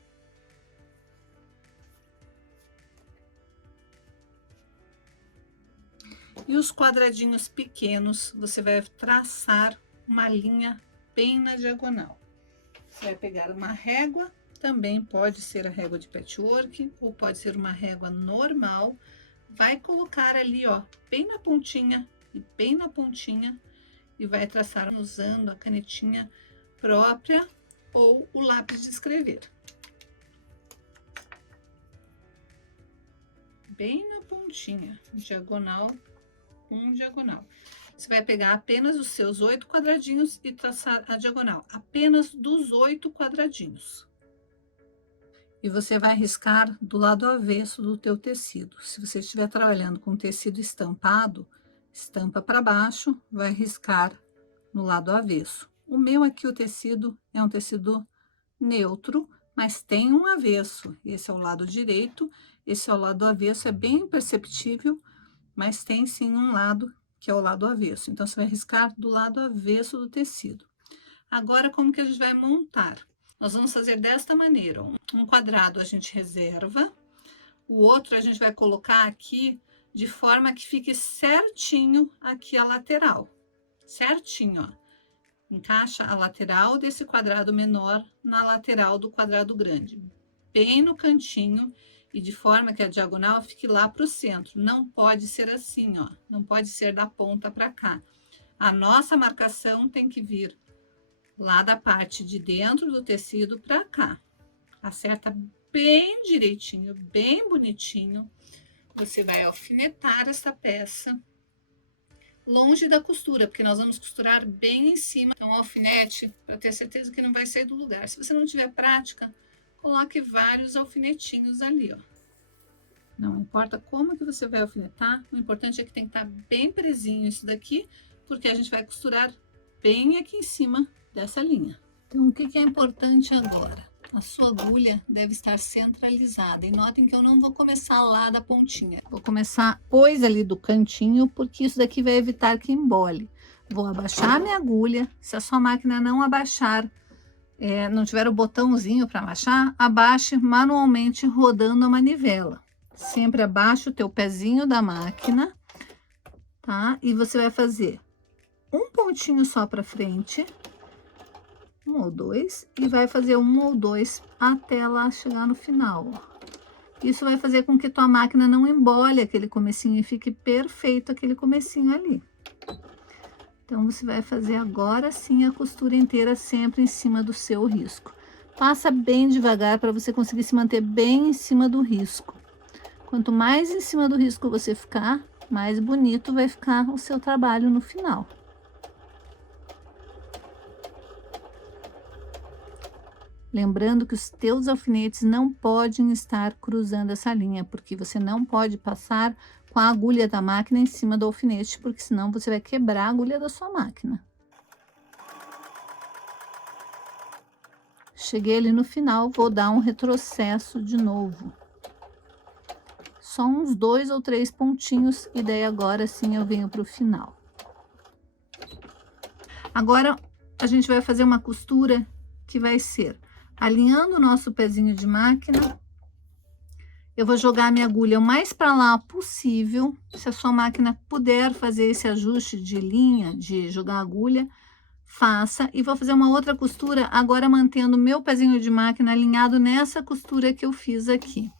E os quadradinhos pequenos, você vai traçar uma linha bem na diagonal. Você vai pegar uma régua, também pode ser a régua de patchwork, ou pode ser uma régua normal. Vai colocar ali, ó, bem na pontinha e bem na pontinha, e vai traçar usando a canetinha própria ou o lápis de escrever. Bem na pontinha, diagonal, um diagonal. Você vai pegar apenas os seus 8 quadradinhos e traçar a diagonal, apenas dos 8 quadradinhos. E você vai riscar do lado avesso do teu tecido. Se você estiver trabalhando com tecido estampado, estampa para baixo, vai riscar no lado avesso. O meu aqui, o tecido, é um tecido neutro, mas tem um avesso. Esse é o lado direito, esse é o lado avesso, é bem imperceptível, mas tem sim um lado que é o lado avesso. Então, você vai riscar do lado avesso do tecido. Agora, como que a gente vai montar? Nós vamos fazer desta maneira. Um quadrado a gente reserva, o outro a gente vai colocar aqui de forma que fique certinho aqui a lateral. Certinho, ó. Encaixa a lateral desse quadrado menor na lateral do quadrado grande. Bem no cantinho e de forma que a diagonal fique lá para o centro. Não pode ser assim, ó. Não pode ser da ponta para cá. A nossa marcação tem que vir lá da parte de dentro do tecido para cá. Acerta bem direitinho, bem bonitinho. Você vai alfinetar essa peça longe da costura, porque nós vamos costurar bem em cima. Então, o alfinete, para ter certeza que não vai sair do lugar. Se você não tiver prática, coloque vários alfinetinhos ali, ó. Não importa como que você vai alfinetar, o importante é que tem que estar bem presinho isso daqui, porque a gente vai costurar bem aqui em cima dessa linha. Então, o que é importante agora? A sua agulha deve estar centralizada. E notem que eu não vou começar lá da pontinha. Vou começar depois ali do cantinho, porque isso daqui vai evitar que embole. Vou abaixar a minha agulha. Se a sua máquina não abaixar, não tiver o botãozinho para abaixar, abaixe manualmente rodando a manivela. Sempre abaixa o teu pezinho da máquina, tá? E você vai fazer um pontinho só para frente, 1 ou 2, e vai fazer 1 ou 2 até lá chegar no final, ó. Isso vai fazer com que tua máquina não embole aquele comecinho e fique perfeito aquele comecinho ali. Então, você vai fazer agora sim a costura inteira sempre em cima do seu risco. Passa bem devagar para você conseguir se manter bem em cima do risco. Quanto mais em cima do risco você ficar, mais bonito vai ficar o seu trabalho no final. Lembrando que os teus alfinetes não podem estar cruzando essa linha, porque você não pode passar com a agulha da máquina em cima do alfinete, porque senão você vai quebrar a agulha da sua máquina. Cheguei ali no final, vou dar um retrocesso de novo. Só uns 2 ou 3 pontinhos e daí agora sim eu venho para o final. Agora a gente vai fazer uma costura que vai ser alinhando o nosso pezinho de máquina. Eu vou jogar a minha agulha o mais para lá possível. Se a sua máquina puder fazer esse ajuste de linha, de jogar a agulha, faça. E vou fazer uma outra costura agora mantendo o meu pezinho de máquina alinhado nessa costura que eu fiz aqui.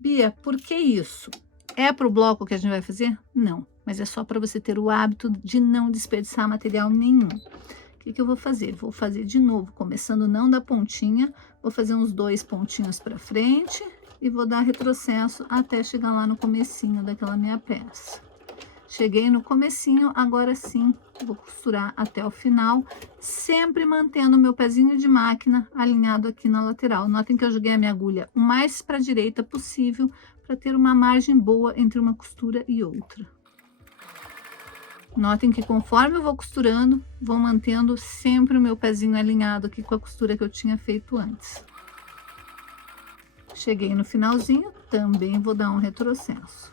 Bia, por que isso? É para o bloco que a gente vai fazer? Não, mas é só para você ter o hábito de não desperdiçar material nenhum. O que eu vou fazer? Vou fazer de novo, começando não da pontinha, vou fazer uns 2 pontinhos para frente e vou dar retrocesso até chegar lá no comecinho daquela minha peça. Cheguei no comecinho, agora sim vou costurar até o final, sempre mantendo o meu pezinho de máquina alinhado aqui na lateral. Notem que eu joguei a minha agulha o mais para a direita possível, para ter uma margem boa entre uma costura e outra. Notem que conforme eu vou costurando, vou mantendo sempre o meu pezinho alinhado aqui com a costura que eu tinha feito antes. Cheguei no finalzinho, também vou dar um retrocesso.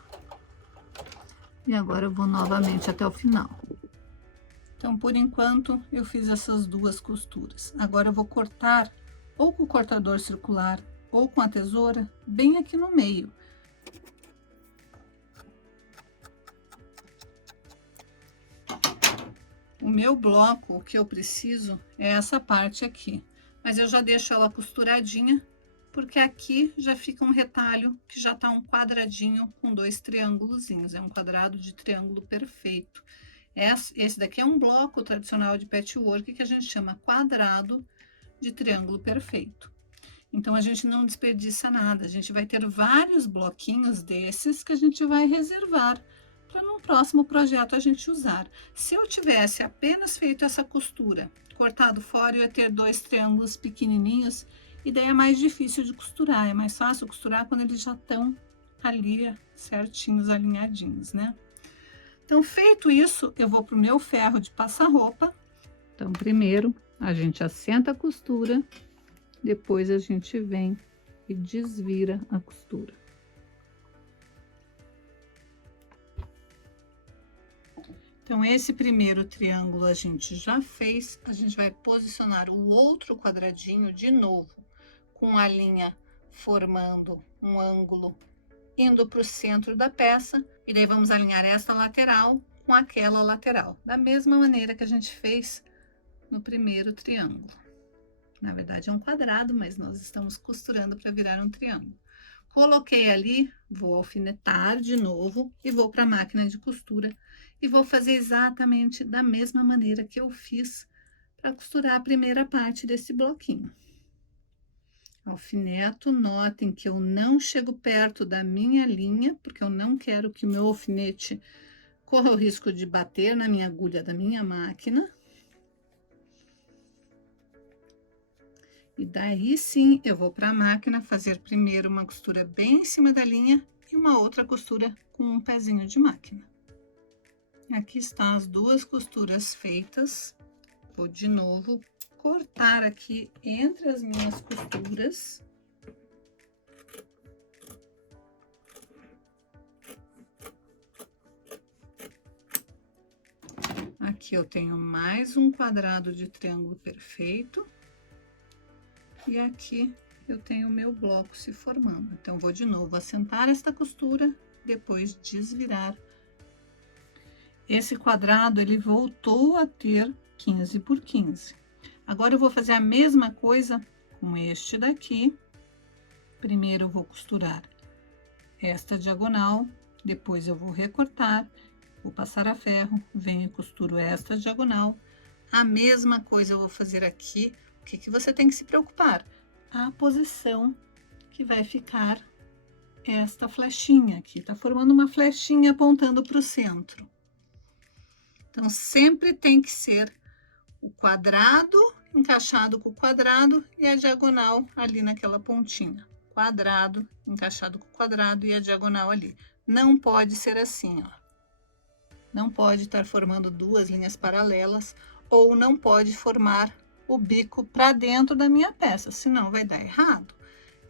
E agora eu vou novamente até o final. Então, por enquanto, eu fiz essas 2 costuras. Agora eu vou cortar ou com o cortador circular ou com a tesoura bem aqui no meio. O meu bloco, o que eu preciso é essa parte aqui, mas eu já deixo ela costuradinha, porque aqui já fica um retalho que já tá um quadradinho com 2 triângulozinhos, é um quadrado de triângulo perfeito. Esse daqui é um bloco tradicional de patchwork que a gente chama quadrado de triângulo perfeito. Então, a gente não desperdiça nada, a gente vai ter vários bloquinhos desses que a gente vai reservar para no próximo projeto a gente usar. Se eu tivesse apenas feito essa costura, cortado fora, eu ia ter 2 triângulos pequenininhos e daí é mais difícil de costurar. É mais fácil costurar quando eles já estão ali certinhos, alinhadinhos, né? Então, feito isso, eu vou pro meu ferro de passar roupa. Então, primeiro a gente assenta a costura, depois a gente vem e desvira a costura. Então, esse primeiro triângulo a gente já fez, a gente vai posicionar o outro quadradinho de novo, com a linha formando um ângulo, indo para o centro da peça, e daí vamos alinhar esta lateral com aquela lateral, da mesma maneira que a gente fez no primeiro triângulo. Na verdade é um quadrado, mas nós estamos costurando para virar um triângulo. Coloquei ali, vou alfinetar de novo e vou para a máquina de costura e vou fazer exatamente da mesma maneira que eu fiz para costurar a primeira parte desse bloquinho. Alfineto, notem que eu não chego perto da minha linha, porque eu não quero que o meu alfinete corra o risco de bater na minha agulha da minha máquina. E daí sim, eu vou para a máquina fazer primeiro uma costura bem em cima da linha e uma outra costura com um pezinho de máquina. Aqui estão as 2 costuras feitas. Vou de novo cortar aqui entre as minhas costuras. Aqui eu tenho mais um quadrado de triângulo perfeito. E aqui eu tenho o meu bloco se formando. Então, vou de novo assentar esta costura, depois desvirar. Esse quadrado, ele voltou a ter 15 por 15. Agora, eu vou fazer a mesma coisa com este daqui. Primeiro, eu vou costurar esta diagonal, depois eu vou recortar, vou passar a ferro, venho e costuro esta diagonal. A mesma coisa eu vou fazer aqui. O que que você tem que se preocupar? A posição que vai ficar esta flechinha aqui, tá formando uma flechinha apontando para o centro. Então, sempre tem que ser o quadrado encaixado com o quadrado e a diagonal ali naquela pontinha. Quadrado encaixado com o quadrado e a diagonal ali. Não pode ser assim, ó. Não pode estar formando duas linhas paralelas ou não pode formar o bico para dentro da minha peça, senão vai dar errado.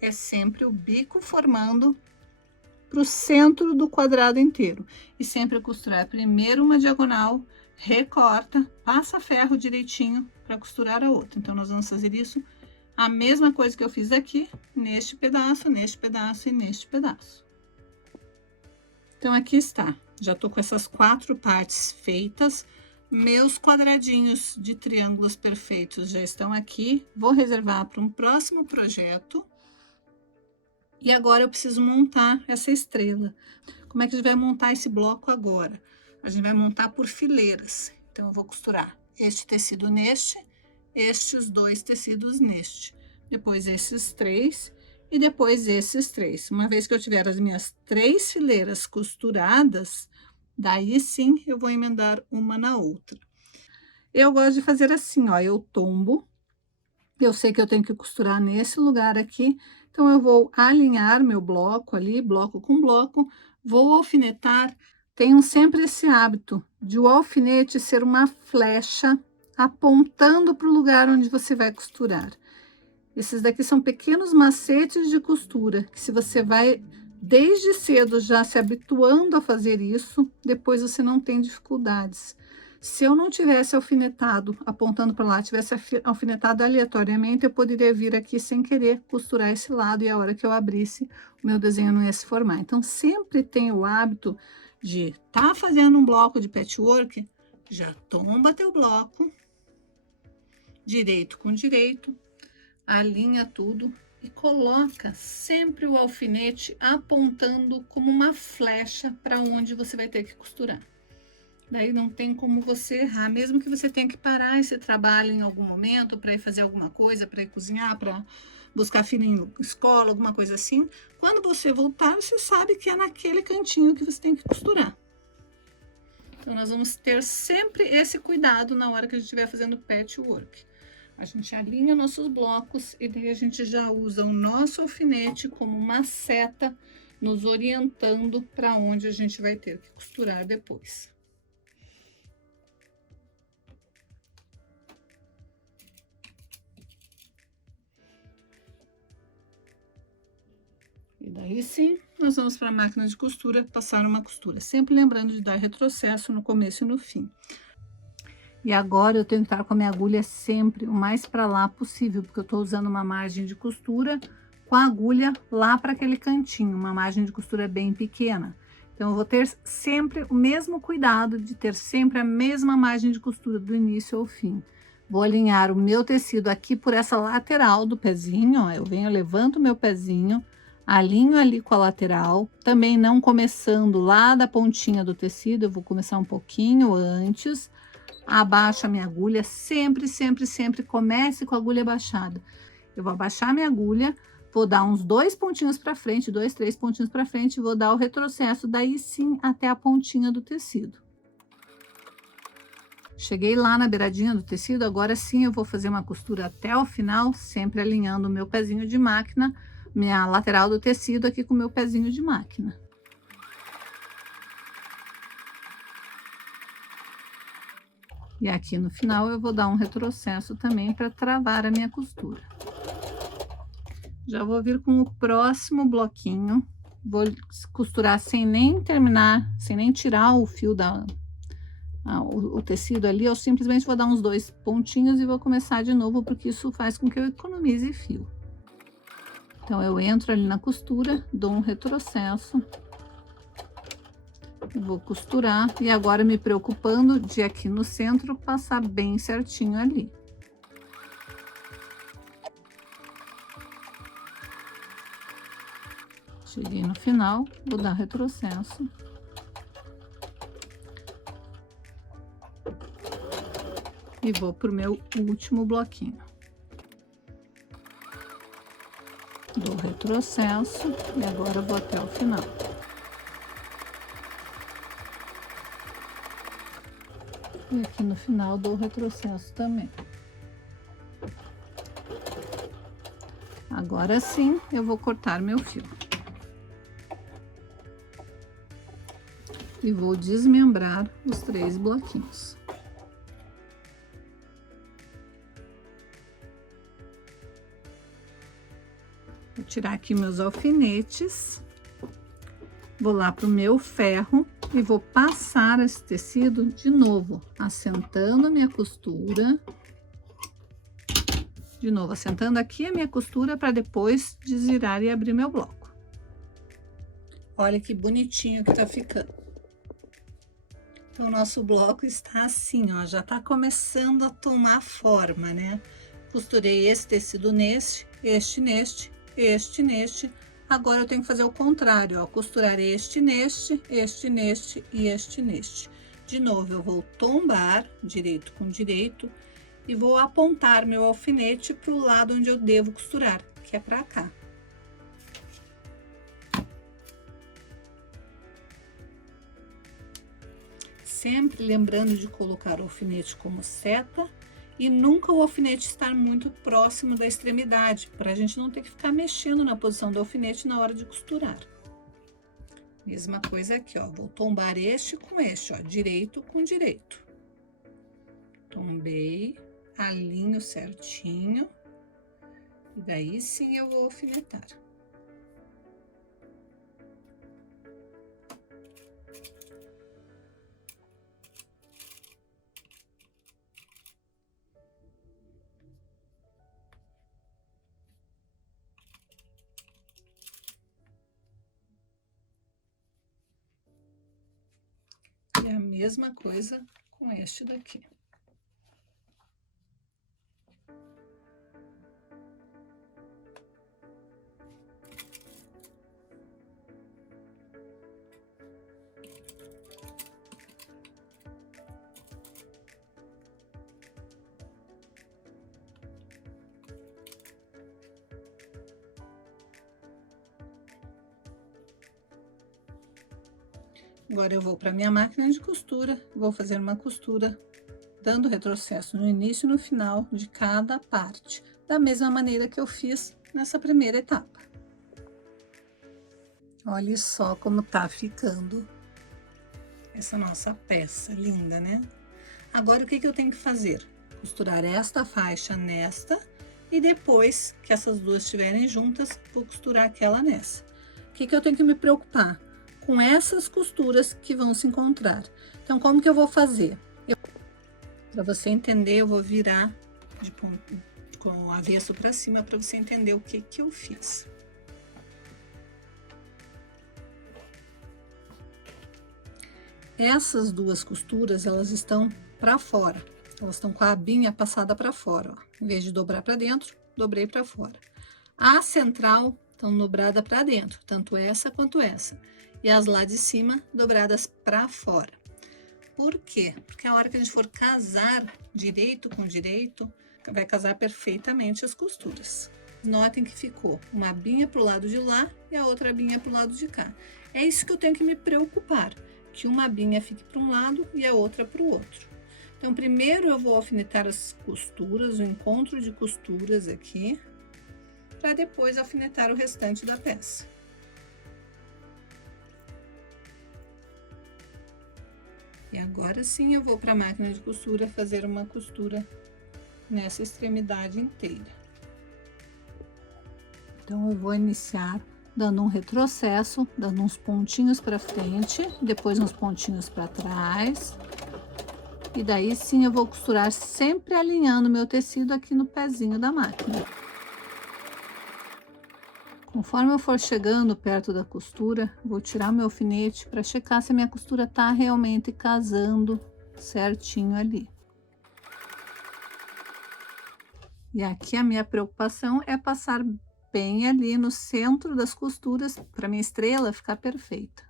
É sempre o bico formando para o centro do quadrado inteiro. E sempre costurar primeiro uma diagonal, recorta, passa ferro direitinho para costurar a outra. Então, nós vamos fazer isso, a mesma coisa que eu fiz aqui, neste pedaço e neste pedaço. Então, aqui está. Já tô com essas 4 partes feitas. Meus quadradinhos de triângulos perfeitos já estão aqui. Vou reservar para um próximo projeto. E agora eu preciso montar essa estrela. Como é que a gente vai montar esse bloco agora? A gente vai montar por fileiras. Então, eu vou costurar este tecido neste, estes 2 tecidos neste. Depois esses 3 e depois esses 3. Uma vez que eu tiver as minhas 3 fileiras costuradas, daí sim eu vou emendar uma na outra. Eu gosto de fazer assim, ó, eu tombo. Eu sei que eu tenho que costurar nesse lugar aqui, então eu vou alinhar meu bloco ali, bloco com bloco, vou alfinetar. Tenho sempre esse hábito de o alfinete ser uma flecha apontando para o lugar onde você vai costurar. Esses daqui são pequenos macetes de costura, que se você vai desde cedo já se habituando a fazer isso, depois você não tem dificuldades. Se eu não tivesse alfinetado, apontando para lá, tivesse alfinetado aleatoriamente, eu poderia vir aqui sem querer costurar esse lado e a hora que eu abrisse, o meu desenho não ia se formar. Então, sempre tenho o hábito de estar fazendo um bloco de patchwork, já tomba teu bloco, direito com direito, alinha tudo e coloca sempre o alfinete apontando como uma flecha para onde você vai ter que costurar. Daí não tem como você errar, mesmo que você tenha que parar esse trabalho em algum momento para ir fazer alguma coisa, para ir cozinhar, para buscar filho em escola, alguma coisa assim. Quando você voltar, você sabe que é naquele cantinho que você tem que costurar. Então, nós vamos ter sempre esse cuidado na hora que a gente estiver fazendo patchwork. A gente alinha nossos blocos e daí a gente já usa o nosso alfinete como uma seta, nos orientando para onde a gente vai ter que costurar depois. E daí sim, nós vamos para a máquina de costura, passar uma costura. Sempre lembrando de dar retrocesso no começo e no fim. E agora eu tenho que estar com a minha agulha sempre o mais para lá possível, porque eu estou usando uma margem de costura com a agulha lá para aquele cantinho, uma margem de costura bem pequena. Então, eu vou ter sempre o mesmo cuidado de ter sempre a mesma margem de costura do início ao fim. Vou alinhar o meu tecido aqui por essa lateral do pezinho, ó. Eu venho, levanto o meu pezinho, alinho ali com a lateral, também não começando lá da pontinha do tecido, eu vou começar um pouquinho antes, abaixo a minha agulha, sempre comece com a agulha abaixada. Eu vou abaixar minha agulha, vou dar uns 2 pontinhos para frente, 2, 3 pontinhos para frente, vou dar o retrocesso, daí sim até a pontinha do tecido. Cheguei lá na beiradinha do tecido, agora sim eu vou fazer uma costura até o final, sempre alinhando o meu pezinho de máquina, minha lateral do tecido aqui com o meu pezinho de máquina. E aqui no final eu vou dar um retrocesso também para travar a minha costura. Já vou vir com o próximo bloquinho, vou costurar sem nem terminar, sem nem tirar o fio o tecido ali, eu simplesmente vou dar uns 2 pontinhos e vou começar de novo, porque isso faz com que eu economize fio. Então, eu entro ali na costura, dou um retrocesso, vou costurar e agora me preocupando de aqui no centro passar bem certinho ali. Cheguei no final, vou dar retrocesso. E vou pro meu último bloquinho. Dou retrocesso e agora vou até o final. E aqui no final dou retrocesso também. Agora sim eu vou cortar meu fio. E vou desmembrar os 3 bloquinhos. Vou tirar aqui meus alfinetes, vou lá pro meu ferro e vou passar esse tecido de novo, assentando a minha costura. De novo, assentando aqui a minha costura para depois desvirar e abrir meu bloco. Olha que bonitinho que tá ficando. Então, o nosso bloco está assim, ó, já tá começando a tomar forma, né? Costurei esse tecido neste, este neste, este neste. Agora eu tenho que fazer o contrário, ó, costurar este neste, este neste e este neste. De novo, eu vou tombar direito com direito e vou apontar meu alfinete para o lado onde eu devo costurar, que é para cá. Sempre lembrando de colocar o alfinete como seta e nunca o alfinete estar muito próximo da extremidade, para a gente não ter que ficar mexendo na posição do alfinete na hora de costurar. Mesma coisa aqui, ó, vou tombar este com este, ó, direito com direito. Tombei, alinho certinho, e daí sim eu vou alfinetar. E a mesma coisa com este daqui. Agora eu vou para minha máquina de costura, vou fazer uma costura dando retrocesso no início e no final de cada parte, da mesma maneira que eu fiz nessa primeira etapa. Olha só como tá ficando essa nossa peça linda, né? Agora o que que eu tenho que fazer? Costurar esta faixa nesta e depois que essas duas estiverem juntas, vou costurar aquela nessa. O que que eu tenho que me preocupar? Com essas costuras que vão se encontrar. Então, como que eu vou fazer? Para você entender, eu vou virar com o avesso para cima para você entender o que que eu fiz. Essas duas costuras, elas estão para fora. Elas estão com a abinha passada para fora, ó. Em vez de dobrar para dentro, dobrei para fora. A central estão dobrada para dentro, tanto essa quanto essa. E as lá de cima dobradas para fora. Por quê? Porque a hora que a gente for casar direito com direito, vai casar perfeitamente as costuras. Notem que ficou uma abinha para o lado de lá e a outra abinha para o lado de cá. É isso que eu tenho que me preocupar, que uma abinha fique para um lado e a outra para o outro. Então, primeiro eu vou alfinetar as costuras, o encontro de costuras aqui, para depois alfinetar o restante da peça. E agora sim eu vou para a máquina de costura fazer uma costura nessa extremidade inteira. Então, eu vou iniciar dando um retrocesso, dando uns pontinhos para frente, depois uns pontinhos para trás. E daí sim eu vou costurar sempre alinhando meu tecido aqui no pezinho da máquina. Conforme eu for chegando perto da costura, vou tirar meu alfinete para checar se a minha costura está realmente casando certinho ali. E aqui a minha preocupação é passar bem ali no centro das costuras para minha estrela ficar perfeita.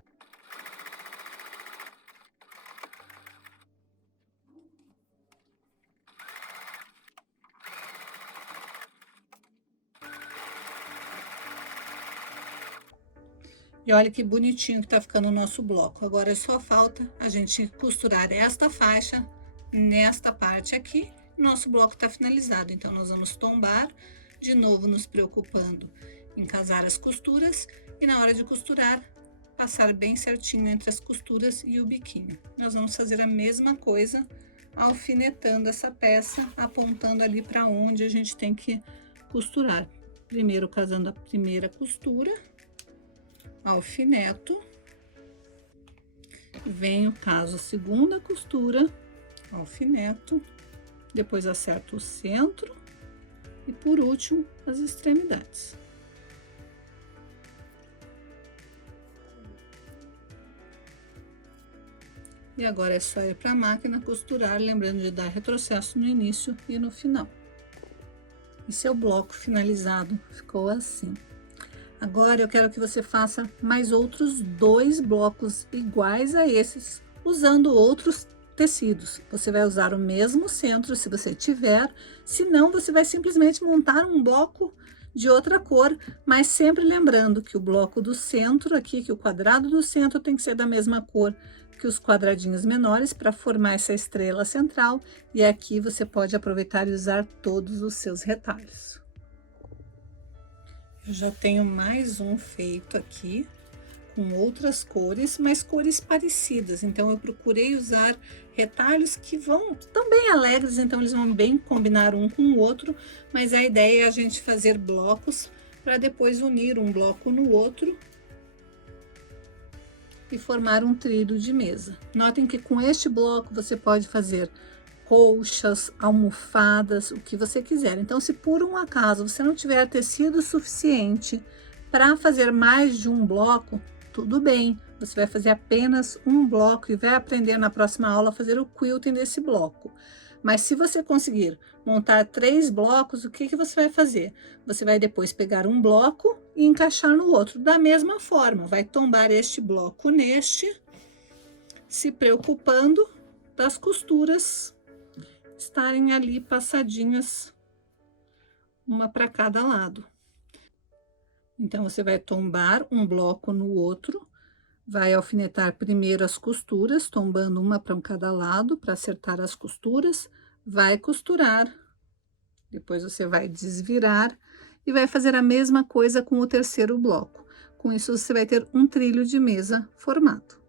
E olha que bonitinho que tá ficando o nosso bloco. Agora só falta a gente costurar esta faixa nesta parte aqui. Nosso bloco tá finalizado, então nós vamos tombar, de novo nos preocupando em casar as costuras e na hora de costurar, passar bem certinho entre as costuras e o biquinho. Nós vamos fazer a mesma coisa, alfinetando essa peça, apontando ali para onde a gente tem que costurar. Primeiro casando a primeira costura, alfineto, venho, caso a segunda costura, alfineto, depois acerto o centro e por último as extremidades. E agora é só ir para a máquina costurar, lembrando de dar retrocesso no início e no final. E seu bloco finalizado ficou assim. Agora eu quero que você faça mais outros 2 blocos iguais a esses, usando outros tecidos. Você vai usar o mesmo centro se você tiver, se não você vai simplesmente montar um bloco de outra cor, mas sempre lembrando que o bloco do centro aqui, que o quadrado do centro tem que ser da mesma cor que os quadradinhos menores para formar essa estrela central, e aqui você pode aproveitar e usar todos os seus retalhos. Eu já tenho mais um feito aqui, com outras cores, mas cores parecidas. Então, eu procurei usar retalhos que vão também alegres, então eles vão bem combinar um com o outro, mas a ideia é a gente fazer blocos para depois unir um bloco no outro e formar um trilho de mesa. Notem que com este bloco você pode fazer colchas, almofadas, o que você quiser. Então, se por um acaso você não tiver tecido suficiente para fazer mais de um bloco, tudo bem, você vai fazer apenas um bloco e vai aprender na próxima aula a fazer o quilting desse bloco. Mas se você conseguir montar 3 blocos, o que você vai fazer? Você vai depois pegar um bloco e encaixar no outro, da mesma forma. Vai tombar este bloco neste, se preocupando das costuras estarem ali passadinhas, uma para cada lado. Então, você vai tombar um bloco no outro, vai alfinetar primeiro as costuras, tombando uma para cada lado, para acertar as costuras, vai costurar, depois você vai desvirar e vai fazer a mesma coisa com o terceiro bloco. Com isso, você vai ter um trilho de mesa formado.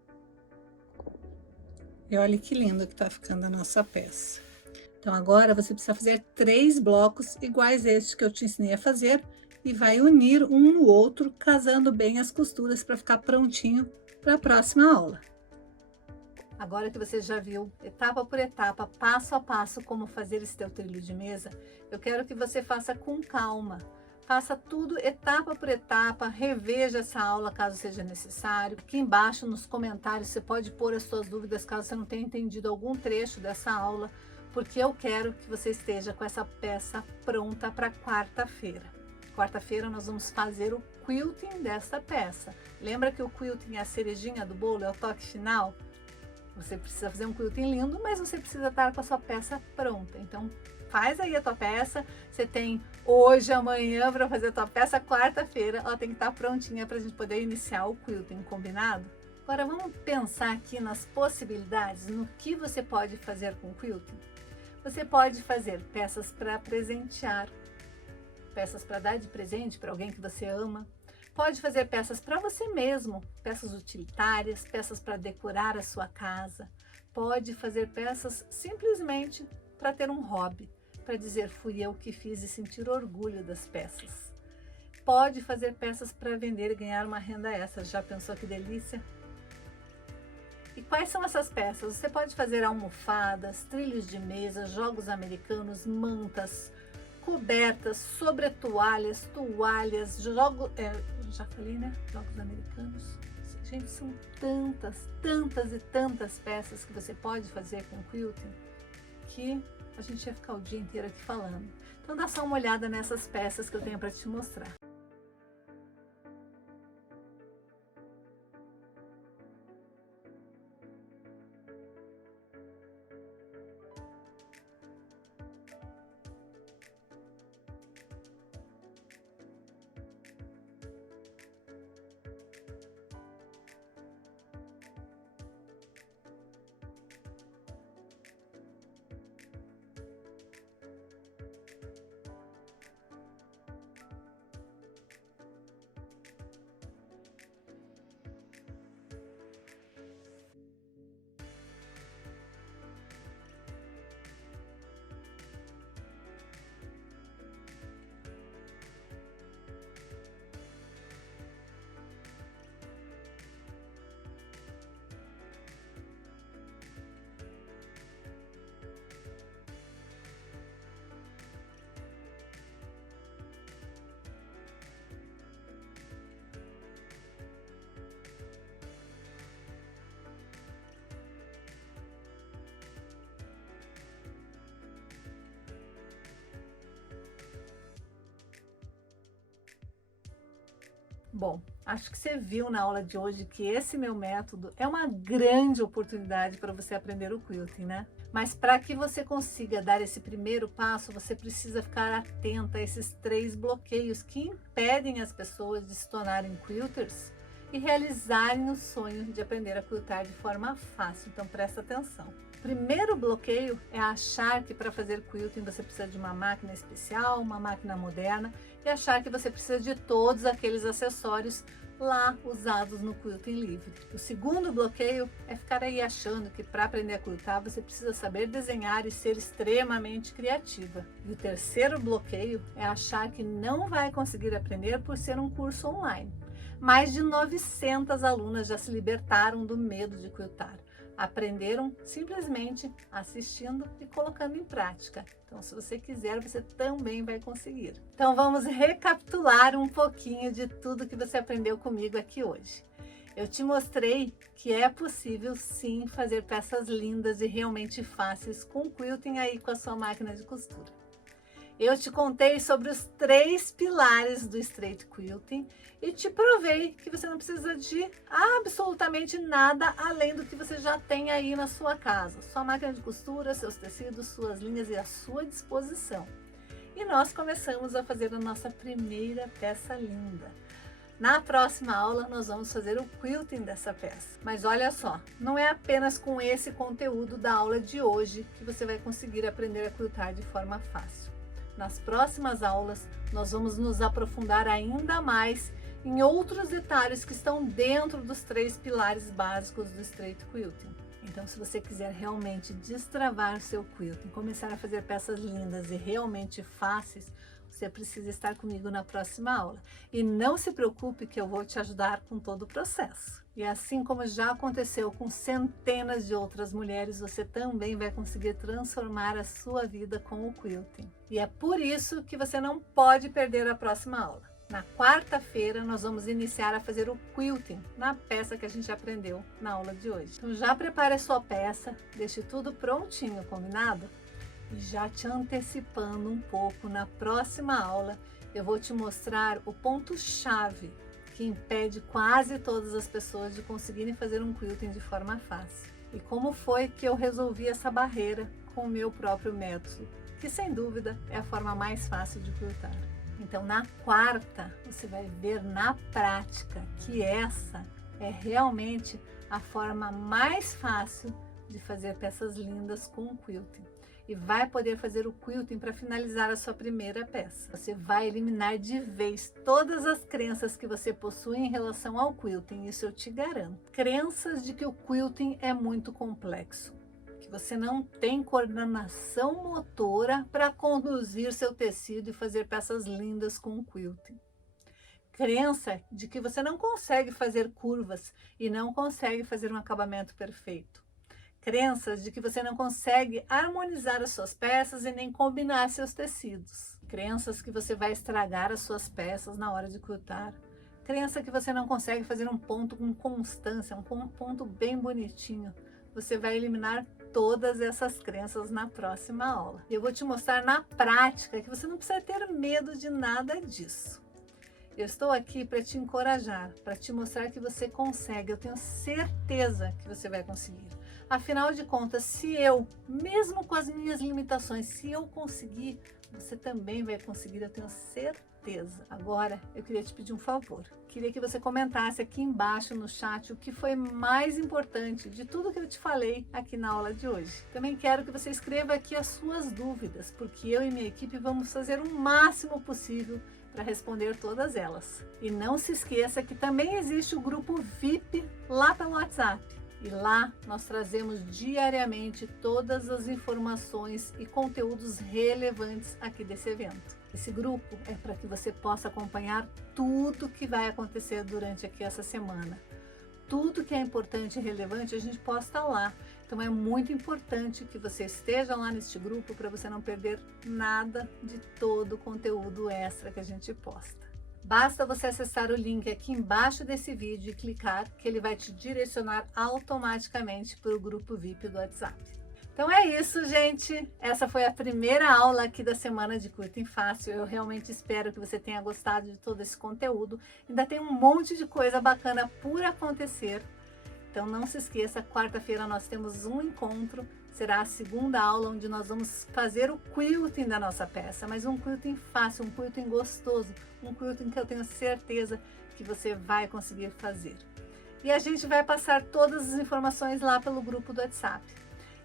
E olha que lindo que tá ficando a nossa peça. Então, agora você precisa fazer 3 blocos iguais a este que eu te ensinei a fazer e vai unir um no outro, casando bem as costuras para ficar prontinho para a próxima aula. Agora que você já viu etapa por etapa, passo a passo, como fazer esse teu trilho de mesa, eu quero que você faça com calma. Faça tudo etapa por etapa, reveja essa aula caso seja necessário. Aqui embaixo nos comentários você pode pôr as suas dúvidas caso você não tenha entendido algum trecho dessa aula, porque eu quero que você esteja com essa peça pronta para quarta-feira. Quarta-feira nós vamos fazer o quilting desta peça. Lembra que o quilting é a cerejinha do bolo, é o toque final? Você precisa fazer um quilting lindo, mas você precisa estar com a sua peça pronta. Então, faz aí a tua peça. Você tem hoje, amanhã para fazer a tua peça. Quarta-feira ela tem que estar prontinha para a gente poder iniciar o quilting, combinado? Agora, vamos pensar aqui nas possibilidades, no que você pode fazer com o quilting. Você pode fazer peças para presentear, peças para dar de presente para alguém que você ama. Pode fazer peças para você mesmo, peças utilitárias, peças para decorar a sua casa. Pode fazer peças simplesmente para ter um hobby, para dizer fui eu que fiz e sentir orgulho das peças. Pode fazer peças para vender e ganhar uma renda extra. Já pensou que delícia? E quais são essas peças? Você pode fazer almofadas, trilhos de mesa, jogos americanos, mantas, cobertas, sobretoalhas, toalhas, já falei, né? Jogos americanos. Gente, são tantas peças que você pode fazer com quilting que a gente ia ficar o dia inteiro aqui falando. Então dá só uma olhada nessas peças que eu tenho para te mostrar. Bom, acho que você viu na aula de hoje que esse meu método é uma grande oportunidade para você aprender o quilting, né? Mas para que você consiga dar esse primeiro passo, você precisa ficar atenta a esses 3 bloqueios que impedem as pessoas de se tornarem quilters e realizarem o sonho de aprender a quiltar de forma fácil. Então presta atenção. O primeiro bloqueio é achar que para fazer quilting você precisa de uma máquina especial, uma máquina moderna, e achar que você precisa de todos aqueles acessórios lá usados no quilting livre. O segundo bloqueio é ficar aí achando que para aprender a quiltar você precisa saber desenhar e ser extremamente criativa. E o terceiro bloqueio é achar que não vai conseguir aprender por ser um curso online. Mais de 900 alunas já se libertaram do medo de quiltar. Aprenderam simplesmente assistindo e colocando em prática. Então, se você quiser, você também vai conseguir. Então, vamos recapitular um pouquinho de tudo que você aprendeu comigo aqui hoje. Eu te mostrei que é possível sim fazer peças lindas e realmente fáceis com quilting aí com a sua máquina de costura. Eu te contei sobre os 3 pilares do Straight Quilting e te provei que você não precisa de absolutamente nada além do que você já tem aí na sua casa. Sua máquina de costura, seus tecidos, suas linhas e à sua disposição. E nós começamos a fazer a nossa primeira peça linda. Na próxima aula nós vamos fazer o quilting dessa peça. Mas olha só, não é apenas com esse conteúdo da aula de hoje que você vai conseguir aprender a quiltar de forma fácil. Nas próximas aulas, nós vamos nos aprofundar ainda mais em outros detalhes que estão dentro dos 3 pilares básicos do Straight Quilting. Então, se você quiser realmente destravar seu quilting, começar a fazer peças lindas e realmente fáceis, você precisa estar comigo na próxima aula. E não se preocupe que eu vou te ajudar com todo o processo. E assim como já aconteceu com centenas de outras mulheres, você também vai conseguir transformar a sua vida com o quilting. E é por isso que você não pode perder a próxima aula. Na quarta-feira, nós vamos iniciar a fazer o quilting na peça que a gente aprendeu na aula de hoje. Então já prepare a sua peça, deixe tudo prontinho, combinado? E já te antecipando um pouco, na próxima aula eu vou te mostrar o ponto-chave que impede quase todas as pessoas de conseguirem fazer um quilting de forma fácil. E como foi que eu resolvi essa barreira com o meu próprio método, que sem dúvida é a forma mais fácil de quiltar. Então na quarta você vai ver na prática que essa é realmente a forma mais fácil de fazer peças lindas com o quilting. E vai poder fazer o quilting para finalizar a sua primeira peça. Você vai eliminar de vez todas as crenças que você possui em relação ao quilting, isso eu te garanto. Crenças de que o quilting é muito complexo, que você não tem coordenação motora para conduzir seu tecido e fazer peças lindas com o quilting. Crença de que você não consegue fazer curvas e não consegue fazer um acabamento perfeito. Crenças de que você não consegue harmonizar as suas peças e nem combinar seus tecidos. Crenças que você vai estragar as suas peças na hora de quiltar. Crença que você não consegue fazer um ponto com constância, um ponto bem bonitinho. Você vai eliminar todas essas crenças na próxima aula. E eu vou te mostrar na prática que você não precisa ter medo de nada disso. Eu estou aqui para te encorajar, para te mostrar que você consegue. Eu tenho certeza que você vai conseguir. Afinal de contas, se eu, mesmo com as minhas limitações, se eu conseguir, você também vai conseguir, eu tenho certeza. Agora, eu queria te pedir um favor. Queria que você comentasse aqui embaixo no chat o que foi mais importante de tudo que eu te falei aqui na aula de hoje. Também quero que você escreva aqui as suas dúvidas, porque eu e minha equipe vamos fazer o máximo possível para responder todas elas. E não se esqueça que também existe o grupo VIP lá pelo WhatsApp. E lá nós trazemos diariamente todas as informações e conteúdos relevantes aqui desse evento. Esse grupo é para que você possa acompanhar tudo que vai acontecer durante aqui essa semana. Tudo que é importante e relevante a gente posta lá. Então é muito importante que você esteja lá neste grupo para você não perder nada de todo o conteúdo extra que a gente posta. Basta você acessar o link aqui embaixo desse vídeo e clicar que ele vai te direcionar automaticamente para o grupo VIP do WhatsApp. Então é isso, gente. Essa foi a primeira aula aqui da semana de Quilting Fácil. Eu realmente espero que você tenha gostado de todo esse conteúdo. Ainda tem um monte de coisa bacana por acontecer. Então não se esqueça, quarta-feira nós temos um encontro. Será a segunda aula onde nós vamos fazer o quilting da nossa peça. Mas um quilting fácil, um quilting gostoso. Um quilting que eu tenho certeza que você vai conseguir fazer. E a gente vai passar todas as informações lá pelo grupo do WhatsApp.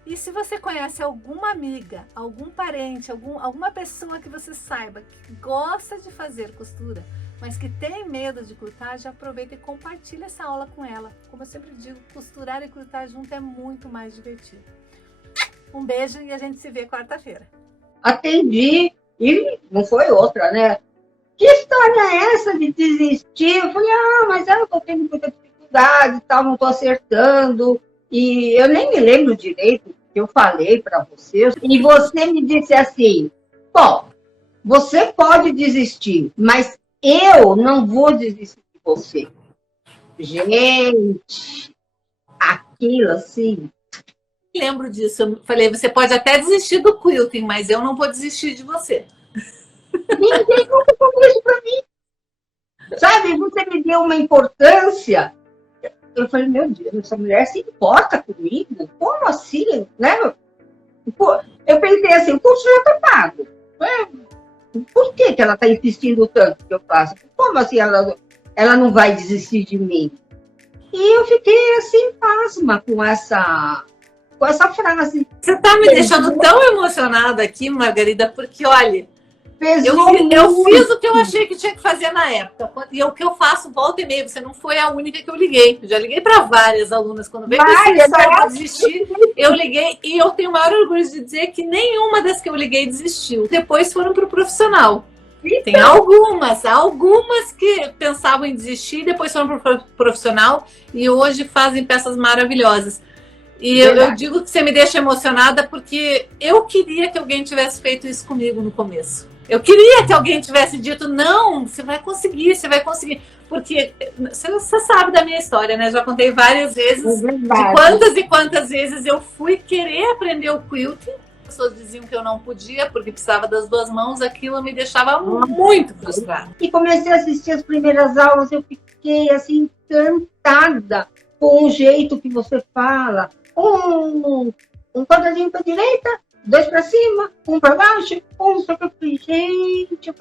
E se você conhece alguma amiga, algum parente, alguma pessoa que você saiba que gosta de fazer costura, mas que tem medo de quiltar, já aproveita e compartilha essa aula com ela. Como eu sempre digo, costurar e quiltar junto é muito mais divertido. Um beijo e a gente se vê quarta-feira. Atendi e não foi outra, né? Que história é essa de desistir? Eu falei, mas eu tô tendo muita dificuldade e tal, não tô acertando. E eu nem me lembro direito o que eu falei para você. E você me disse assim, bom, você pode desistir, mas eu não vou desistir de você. Gente, aquilo assim... Lembro disso, eu falei, você pode até desistir do quilting, mas eu não vou desistir de você. Ninguém nunca falou isso para mim. Sabe, você me deu uma importância... Eu falei, meu Deus, essa mulher se importa comigo? Como assim? Né? Eu pensei assim, o curso já está pago. Por que ela está insistindo tanto que eu faço? Como assim ela não vai desistir de mim? E eu fiquei assim, pasma com essa frase. Você está me deixando tão emocionada aqui, Margarida, porque, olha... Eu fiz o que eu achei que tinha que fazer na época. E o que eu faço, volta e meia. Você não foi a única que eu liguei. Eu já liguei para várias alunas. Quando veio para desistir, eu liguei. E eu tenho o maior orgulho de dizer que nenhuma das que eu liguei desistiu. Depois foram para o profissional. Tem algumas que pensavam em desistir, depois foram para o profissional e hoje fazem peças maravilhosas. E eu digo que você me deixa emocionada porque eu queria que alguém tivesse feito isso comigo no começo. Eu queria que alguém tivesse dito, não, você vai conseguir. Porque você sabe da minha história, né? Já contei várias vezes de quantas e quantas vezes eu fui querer aprender o quilting. As pessoas diziam que eu não podia porque precisava das duas mãos. Aquilo me deixava muito frustrada. E comecei a assistir as primeiras aulas, eu fiquei assim, encantada com o jeito que você fala. Um quadradinho para a direita, 2 para cima, 1 para baixo, só que eu falei, gente,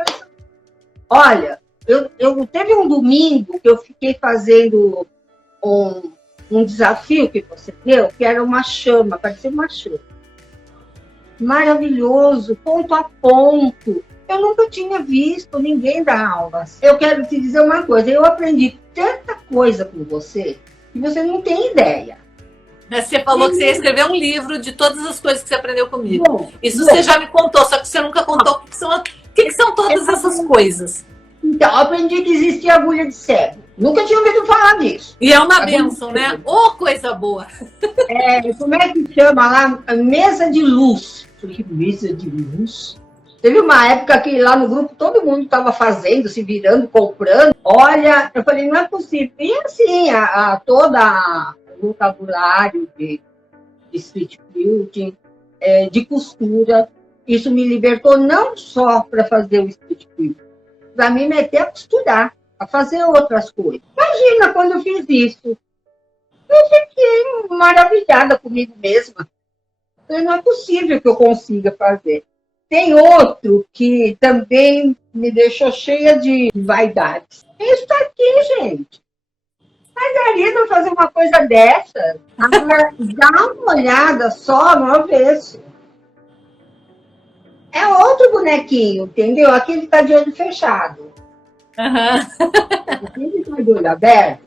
olha, eu teve um domingo que eu fiquei fazendo um desafio que você deu, que era uma chama, parecia uma chama. Maravilhoso, ponto a ponto. Eu nunca tinha visto ninguém dar aulas. Eu quero te dizer uma coisa, eu aprendi tanta coisa com você que você não tem ideia. Você falou que você ia escrever um livro de todas as coisas que você aprendeu comigo. Isso você já me contou, só que você nunca contou o que são todas essas coisas. Então, eu aprendi que existia agulha de cego. Nunca tinha ouvido falar disso. E é uma bênção, né? Coisa boa! Como é que chama lá? Mesa de luz. Que mesa de luz? Teve uma época que lá no grupo todo mundo estava fazendo, se virando, comprando. Olha, eu falei, não é possível. E assim, toda o vocabulário de street quilting, de costura, isso me libertou não só para fazer o street quilting, para me meter a costurar, a fazer outras coisas. Imagina quando eu fiz isso. Eu fiquei maravilhada comigo mesma. Não é possível que eu consiga fazer. Tem outro que também me deixou cheia de vaidades. Isso tá aqui, gente. Margarida fazer uma coisa dessa. Agora, dá uma olhada só no avesso. É outro bonequinho, entendeu? Aquele tá de olho fechado. Aquele tá de olho aberto.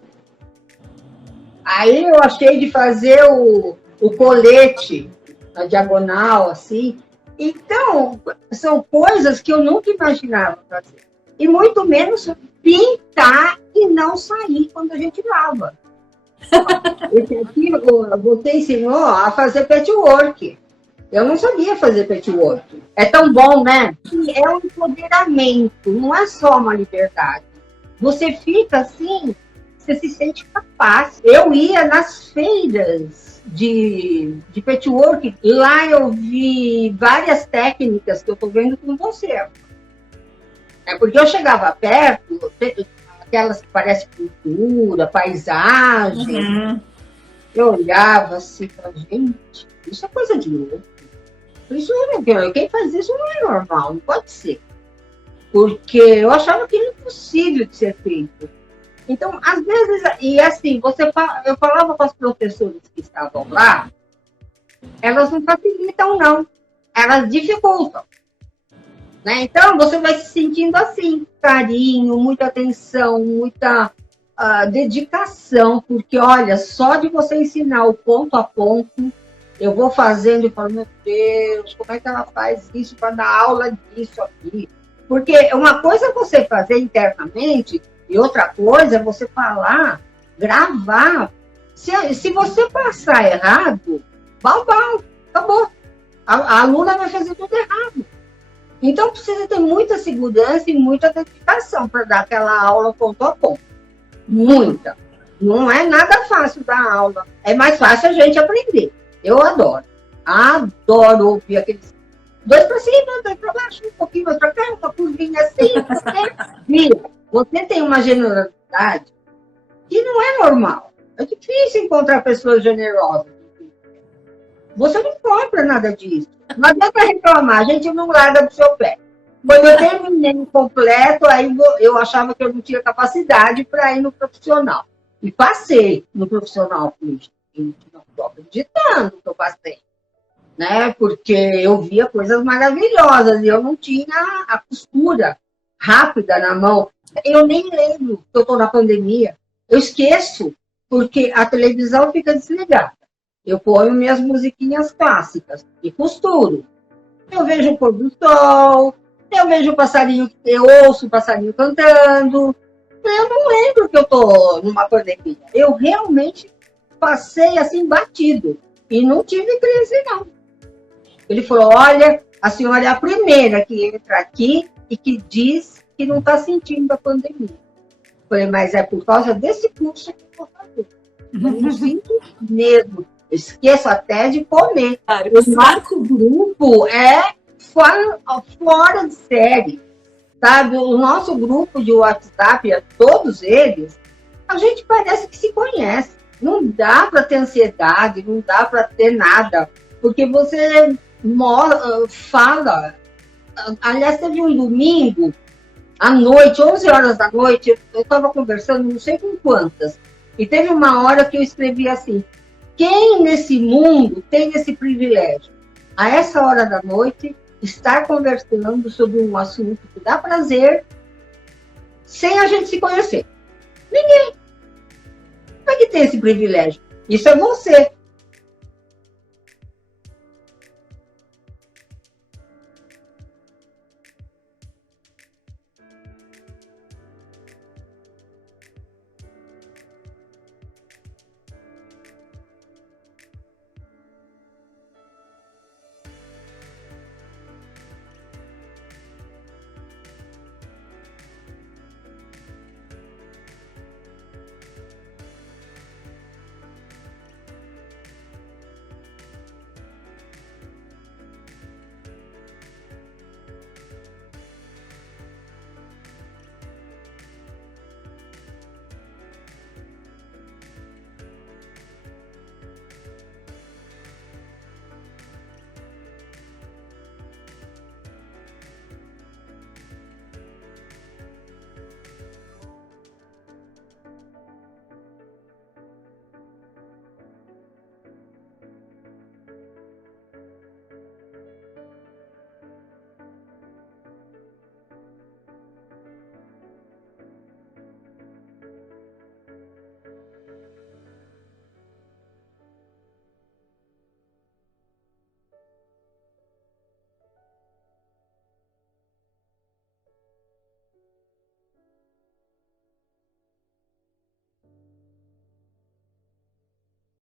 Aí eu achei de fazer o colete na diagonal, assim. Então, são coisas que eu nunca imaginava fazer. E muito menos pintar e não sair quando a gente lava. Esse aqui, você ensinou a fazer patchwork. Eu não sabia fazer patchwork. É tão bom, né? É um empoderamento, não é só uma liberdade. Você fica assim, você se sente capaz. Eu ia nas feiras de patchwork, lá eu vi várias técnicas que eu estou vendo com você. Porque eu chegava perto, aquelas que parecem cultura, paisagem, eu olhava assim, gente, isso é coisa de louco. Isso não, quem faz isso não é normal, não pode ser. Porque eu achava que era impossível de ser feito. Então, às vezes, e assim, eu falava com as professoras que estavam lá, elas não facilitam, não. Elas dificultam. Né? Então, você vai se sentindo assim, carinho, muita atenção, muita dedicação, porque, olha, só de você ensinar o ponto a ponto, eu vou fazendo e falo, meu Deus, como é que ela faz isso para dar aula disso aqui? Porque uma coisa é você fazer internamente e outra coisa é você falar, gravar. Se você passar errado, babau, acabou. A aluna vai fazer tudo errado. Então, precisa ter muita segurança e muita dedicação para dar aquela aula ponto a ponto. Muita. Não é nada fácil dar aula. É mais fácil a gente aprender. Eu adoro. Adoro ouvir aqueles 2 para cima, 2 para baixo, um pouquinho mais para cá, uma curvinha assim. Você tem uma generosidade que não é normal. É difícil encontrar pessoas generosas. Você não compra nada disso. Não adianta reclamar, a gente não larga do seu pé. Quando eu terminei completo, aí eu achava que eu não tinha capacidade para ir no profissional. E passei no profissional. Não estou acreditando que eu passei. Né? Porque eu via coisas maravilhosas e eu não tinha a costura rápida na mão. Eu nem lembro que eu estou na pandemia. Eu esqueço, porque a televisão fica desligada. Eu ponho minhas musiquinhas clássicas e costuro. Eu vejo o pôr do sol, eu vejo o passarinho, eu ouço o passarinho cantando. Eu não lembro que eu estou numa pandemia. Eu realmente passei assim batido e não tive crise, não. Ele falou, olha, a senhora é a primeira que entra aqui e que diz que não está sentindo a pandemia. Eu falei, mas é por causa desse curso que eu vou fazer. Eu não sinto mesmo. Eu esqueço até de comer. O nosso grupo é fora de série. Sabe? O nosso grupo de WhatsApp, todos eles, a gente parece que se conhece. Não dá para ter ansiedade, não dá para ter nada. Porque você fala. Aliás, teve um domingo, à noite, 11 horas da noite, eu estava conversando, não sei com quantas, e teve uma hora que eu escrevi assim, quem nesse mundo tem esse privilégio? A essa hora da noite, estar conversando sobre um assunto que dá prazer, sem a gente se conhecer. Ninguém. Como é que tem esse privilégio? Isso é você.